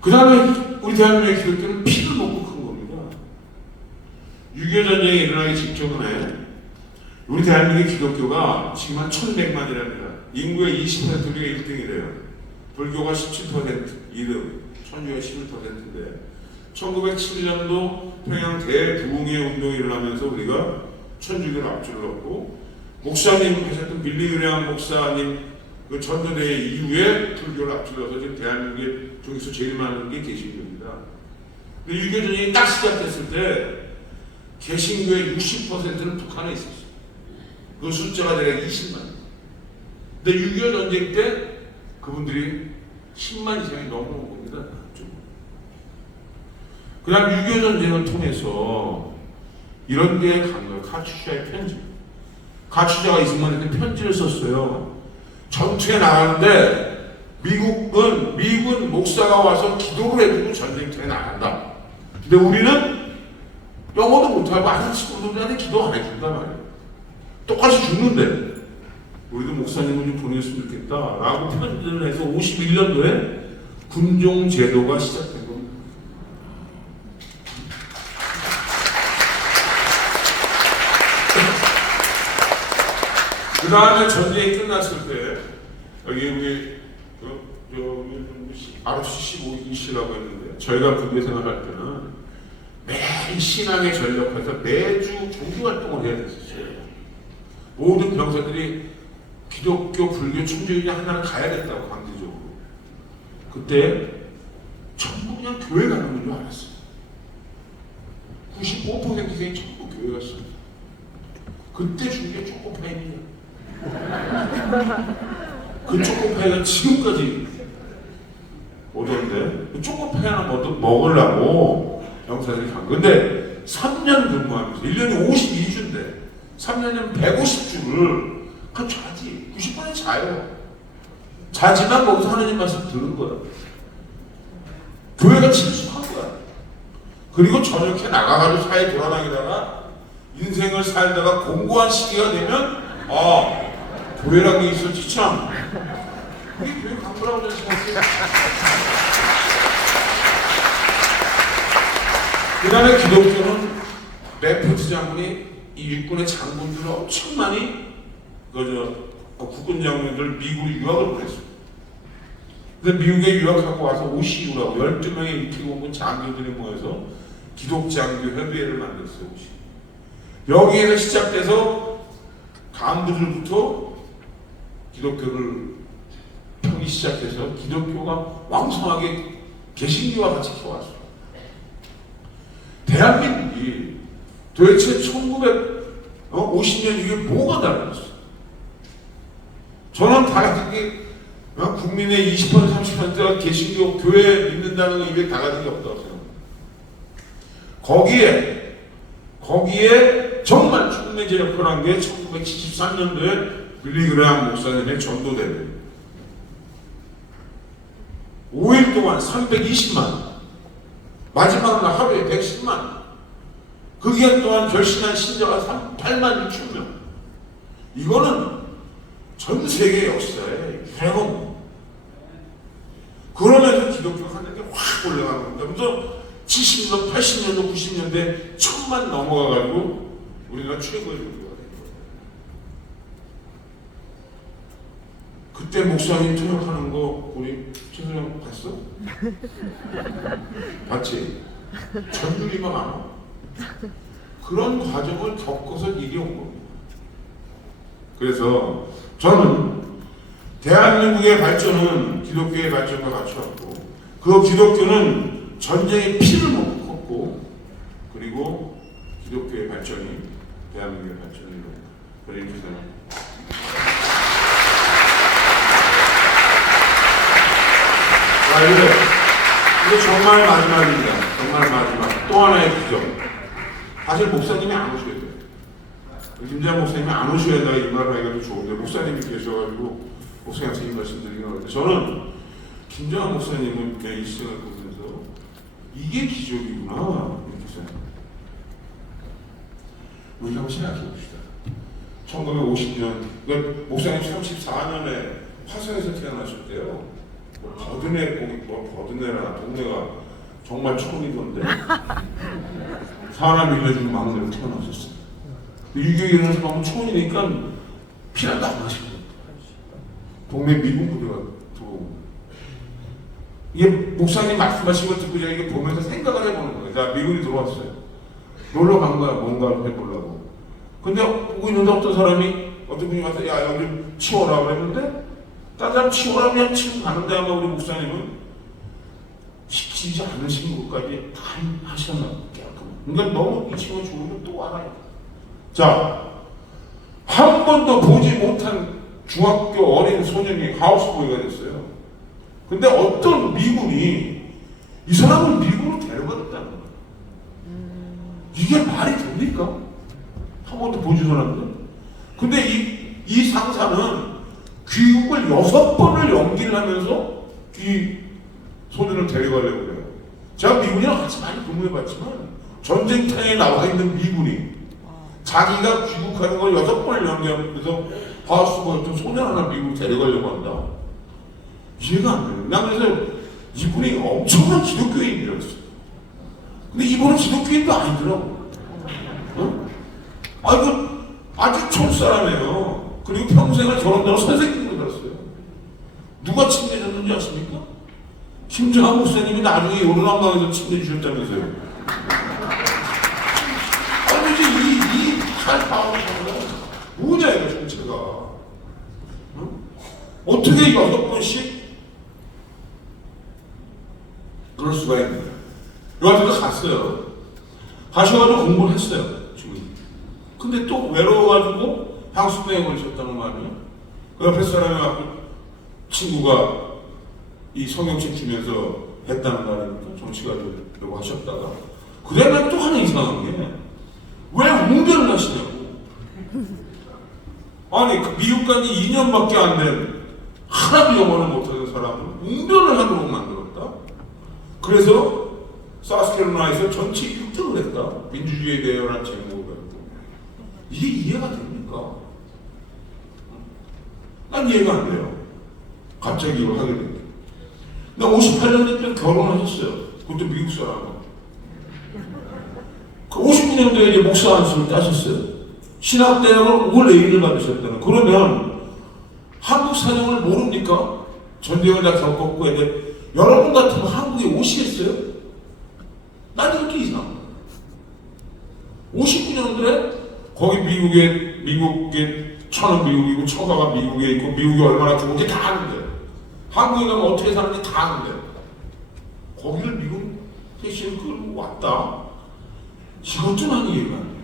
그 다음에 우리 대한민국의 기독교는 피를 먹고 큰 겁니다. 6.25 전쟁이 일어나기 직전에 우리 대한민국의 기독교가 지금 한 1100만이랍니다. 인구의 20% 우리가 1등이래요. 불교가 17%, 2등, 천주가 11%인데 1907년도 평양 대부흥회 운동이 일어나면서 우리가 천주교를 앞질렀고, 목사님 하셨던 빌리 그레함 목사님 그 전도대 이후에 불교를 앞질러서 지금 대한민국에 중에서 제일 많은 게 개신교입니다. 6.25 전쟁이 딱 시작됐을 때 개신교의 60%는 북한에 있었어요. 그 숫자가 대략 20만. 근데 6.25 전쟁 때 그분들이 10만 이상이 넘어온 겁니다. 그 다음 6.25 전쟁을 통해서 이런 게 간 거예요. 카츄샤의 편지. 카츄샤가 이승만한테 편지를 썼어요. 전투에 나가는데 미군 목사가 와서 기도를 해주고 전쟁터에 나간다. 근데 우리는 영어도 못하고 아는 친구들한테 기도 안 해준단 말이에요. 똑같이 죽는데 우리도 목사님을 좀 보냈으면 좋겠다 라고 편지를 해서 51년도에 군종 제도가 시작된 겁니다. 그 다음에 전쟁이 끝났을 때 여기 우리 ROC 15기시라고 했는데, 저희가 군대 생활할 때는 매일 신앙에 전력해서 매주 종교 활동을 해야 됐었어요. 모든 병사들이 기독교, 불교, 천주교 그냥 하나를 가야겠다고 강제적으로. 그때 전부 그냥 교회 가는 건 줄 알았어요. 95% 이상이 전부 교회 갔어요. 그때 준 게 초코파이입니다. 그 초코파이가 지금까지 오던데, 그 초코파이 하나 먹으려고 병사들이 간 건데, 3년 근무하면서 1년이 52주인데 3년이면 150주를 그 자지. 90분은 자요. 자지만 거기서 하나님 말씀 들은 거야. 교회가 친숙한 거야. 그리고 저녁에 나가가지고 사회 돌아다니다가 인생을 살다가 공고한 시기가 되면 교회라는 게 있었지 참. 그게 교회 간 거라고 저는 생각해요. 그 다음에 기독교는 메포트 장군이 이 육군의 장군들을 엄청 많이 국군 장군들 미국에 유학을 보냈습니다. 근데 미국에 유학하고 와서 OCU라고 12명의 육해공군 장교들이 모여서 기독장교 협의회를 만들었어요. OCU. 여기에서 시작돼서 간부들부터 기독교를 펴기 시작해서 기독교가 왕성하게 개신교와 같이 켜왔어요. 대한민국이 도대체 1950년 이후에 뭐가 달라졌어요? 저는 달라진 게 국민의 20% 30%가 개신교 교회 믿는다는 거 입에 달라진 게 없다고 생각합니다. 거기에 정말 죽음의 제력표란 게 1973년도에 빌리 그레함 목사님의 전도대회 5일 동안 320만, 마지막 날 하루에 110만, 그 기간 동안 결신한 신자가 8만 6천 명. 이거는 전 세계 역사에 유례가 없는. 그러면서 기독교가 하는 게 확 올라가는 겁니다. 그래서 70년도, 80년도, 90년대 천만 넘어가가지고 우리나라 최고의 종교가 된 거예요. 그때 목사님 통역하는 거 우리 최선영 봤어? 봤지? 전율이만 알아. 그런 과정을 겪어서 이리 온 겁니다. 그래서 저는 대한민국의 발전은 기독교의 발전과 같이 왔고, 그 기독교는 전쟁의 피를 먹었고, 그리고 기독교의 발전이 대한민국의 발전을 이루었다. 그런 이렇게 생각합니다. 자, 이제 정말 마지막입니다. 정말 마지막. 또 하나의 기적. 사실 목사님이 안 오셔야 돼요. 김재환 목사님이 안 오셔야 내가 이 말을 하기가 좀 좋은데, 목사님이 계셔가지고 목사님한테 이 말씀드리는 건데, 저는 김재환 목사님은 내 이 시간을 보면서 이게 기적이구나 이렇게 생각합니다. 우리 한번 생각해 봅시다. 1950년, 그러니까 목사님 34년에 화성에서 태어나셨대요. 버드네, 거기 버드네라 동네가 정말 처음이던데 사람 일러주는 막내로 태어나셨어요. 유교에 일어나서 너무 초원이니까 피난도 안 하시고 동네 미군 부대가 들어오고, 이게 목사님 말씀하신 거 듣고 제가 이게 보면서 생각을 해보는 거예요. 자, 미군이 들어왔어요. 놀러 간 거야. 뭔가 해보려고. 근데 보고 있는데 어떤 분이 와서 야, 여기 좀 치워라 그랬는데 다른 사람 치워라 그냥 치우고 가는데, 아마 우리 목사님은 시키지 않으신 것까지 다 하셨나 깨끗. 그러니까 너무 이 친구가 좋으면 또 와요. 자, 한 번도 보지 못한 중학교 어린 소년이 하우스보이가 됐어요. 근데 어떤 미군이 이 사람을 미국으로 데려갔다는 거예요. 이게 말이 됩니까? 한 번도 보지도 않았는데. 근데 이 상사는 귀국을 6번을 연기를 하면서 이 소년을 데려가려고 그래요. 제가 미군이랑 같이 많이 근무해봤지만 전쟁터에 나와 있는 미군이 자기가 귀국하는 걸 6번을 연기하면서 하우스보이 같은 소년 하나 미국 데려가려고 한다. 이해가 안 돼요. 난 그래서 이분이 엄청난 기독교인이었어요. 근데 이분은 기독교인도 아니더라고. 어? 아주 촌사람이에요. 그리고 평생을 저런다고 선생님으로 들었어요. 누가 침례줬는지 아십니까? 김정한 목사님이 나중에 요르단강에서 침례주셨다면서요. 아니 이제 이 칼파워는 뭐냐 이거 정체가. 어떻게 6번씩 그럴 수가 있느냐. 요한테도 갔어요. 가셔가지고 공부를 했어요. 지금. 근데 또 외로워가지고 향수병에 걸렸다는 거 아니에요? 그 옆에 사람이 와서 친구가 이 성경책 주면서 했다는 거 아닙니까? 정치가 되려고 하셨다가. 그다음에 또 하나 이상한 게 왜 웅변을 하시냐고. 아니 그 미국 간 지 2년밖에 안 된 하나도 영어를 못하는 사람을 웅변을 하도록 만들었다. 그래서 사우스캐롤라이나에서 전체 1등을 했다. 민주주의에 대해라는 제목을 가지고. 이게 이해가 됩니까? 난 이해가 안 돼요. 갑자기 이걸 하게 됩니다. 나 58년대 때 결혼하셨어요. 그것도 미국 사람하고. 그 59년도에 이제 목사 안수를 따셨어요. 신학대학을 올 A를 받으셨다는. 그러면 한국 사정을 모릅니까? 전쟁을 다 겪었고 이제 여러분 같으면 한국에 오시겠어요? 난 이렇게 이상. 59년도에 거기 미국의 천은 미국이고 처가가 미국에 있고 미국이 얼마나 좋은지 다 아는데, 한국에 가면 어떻게 사는지 다 아는데 거기를 미국 택시를 끌고 왔다. 이것도 난 이해가 안 돼.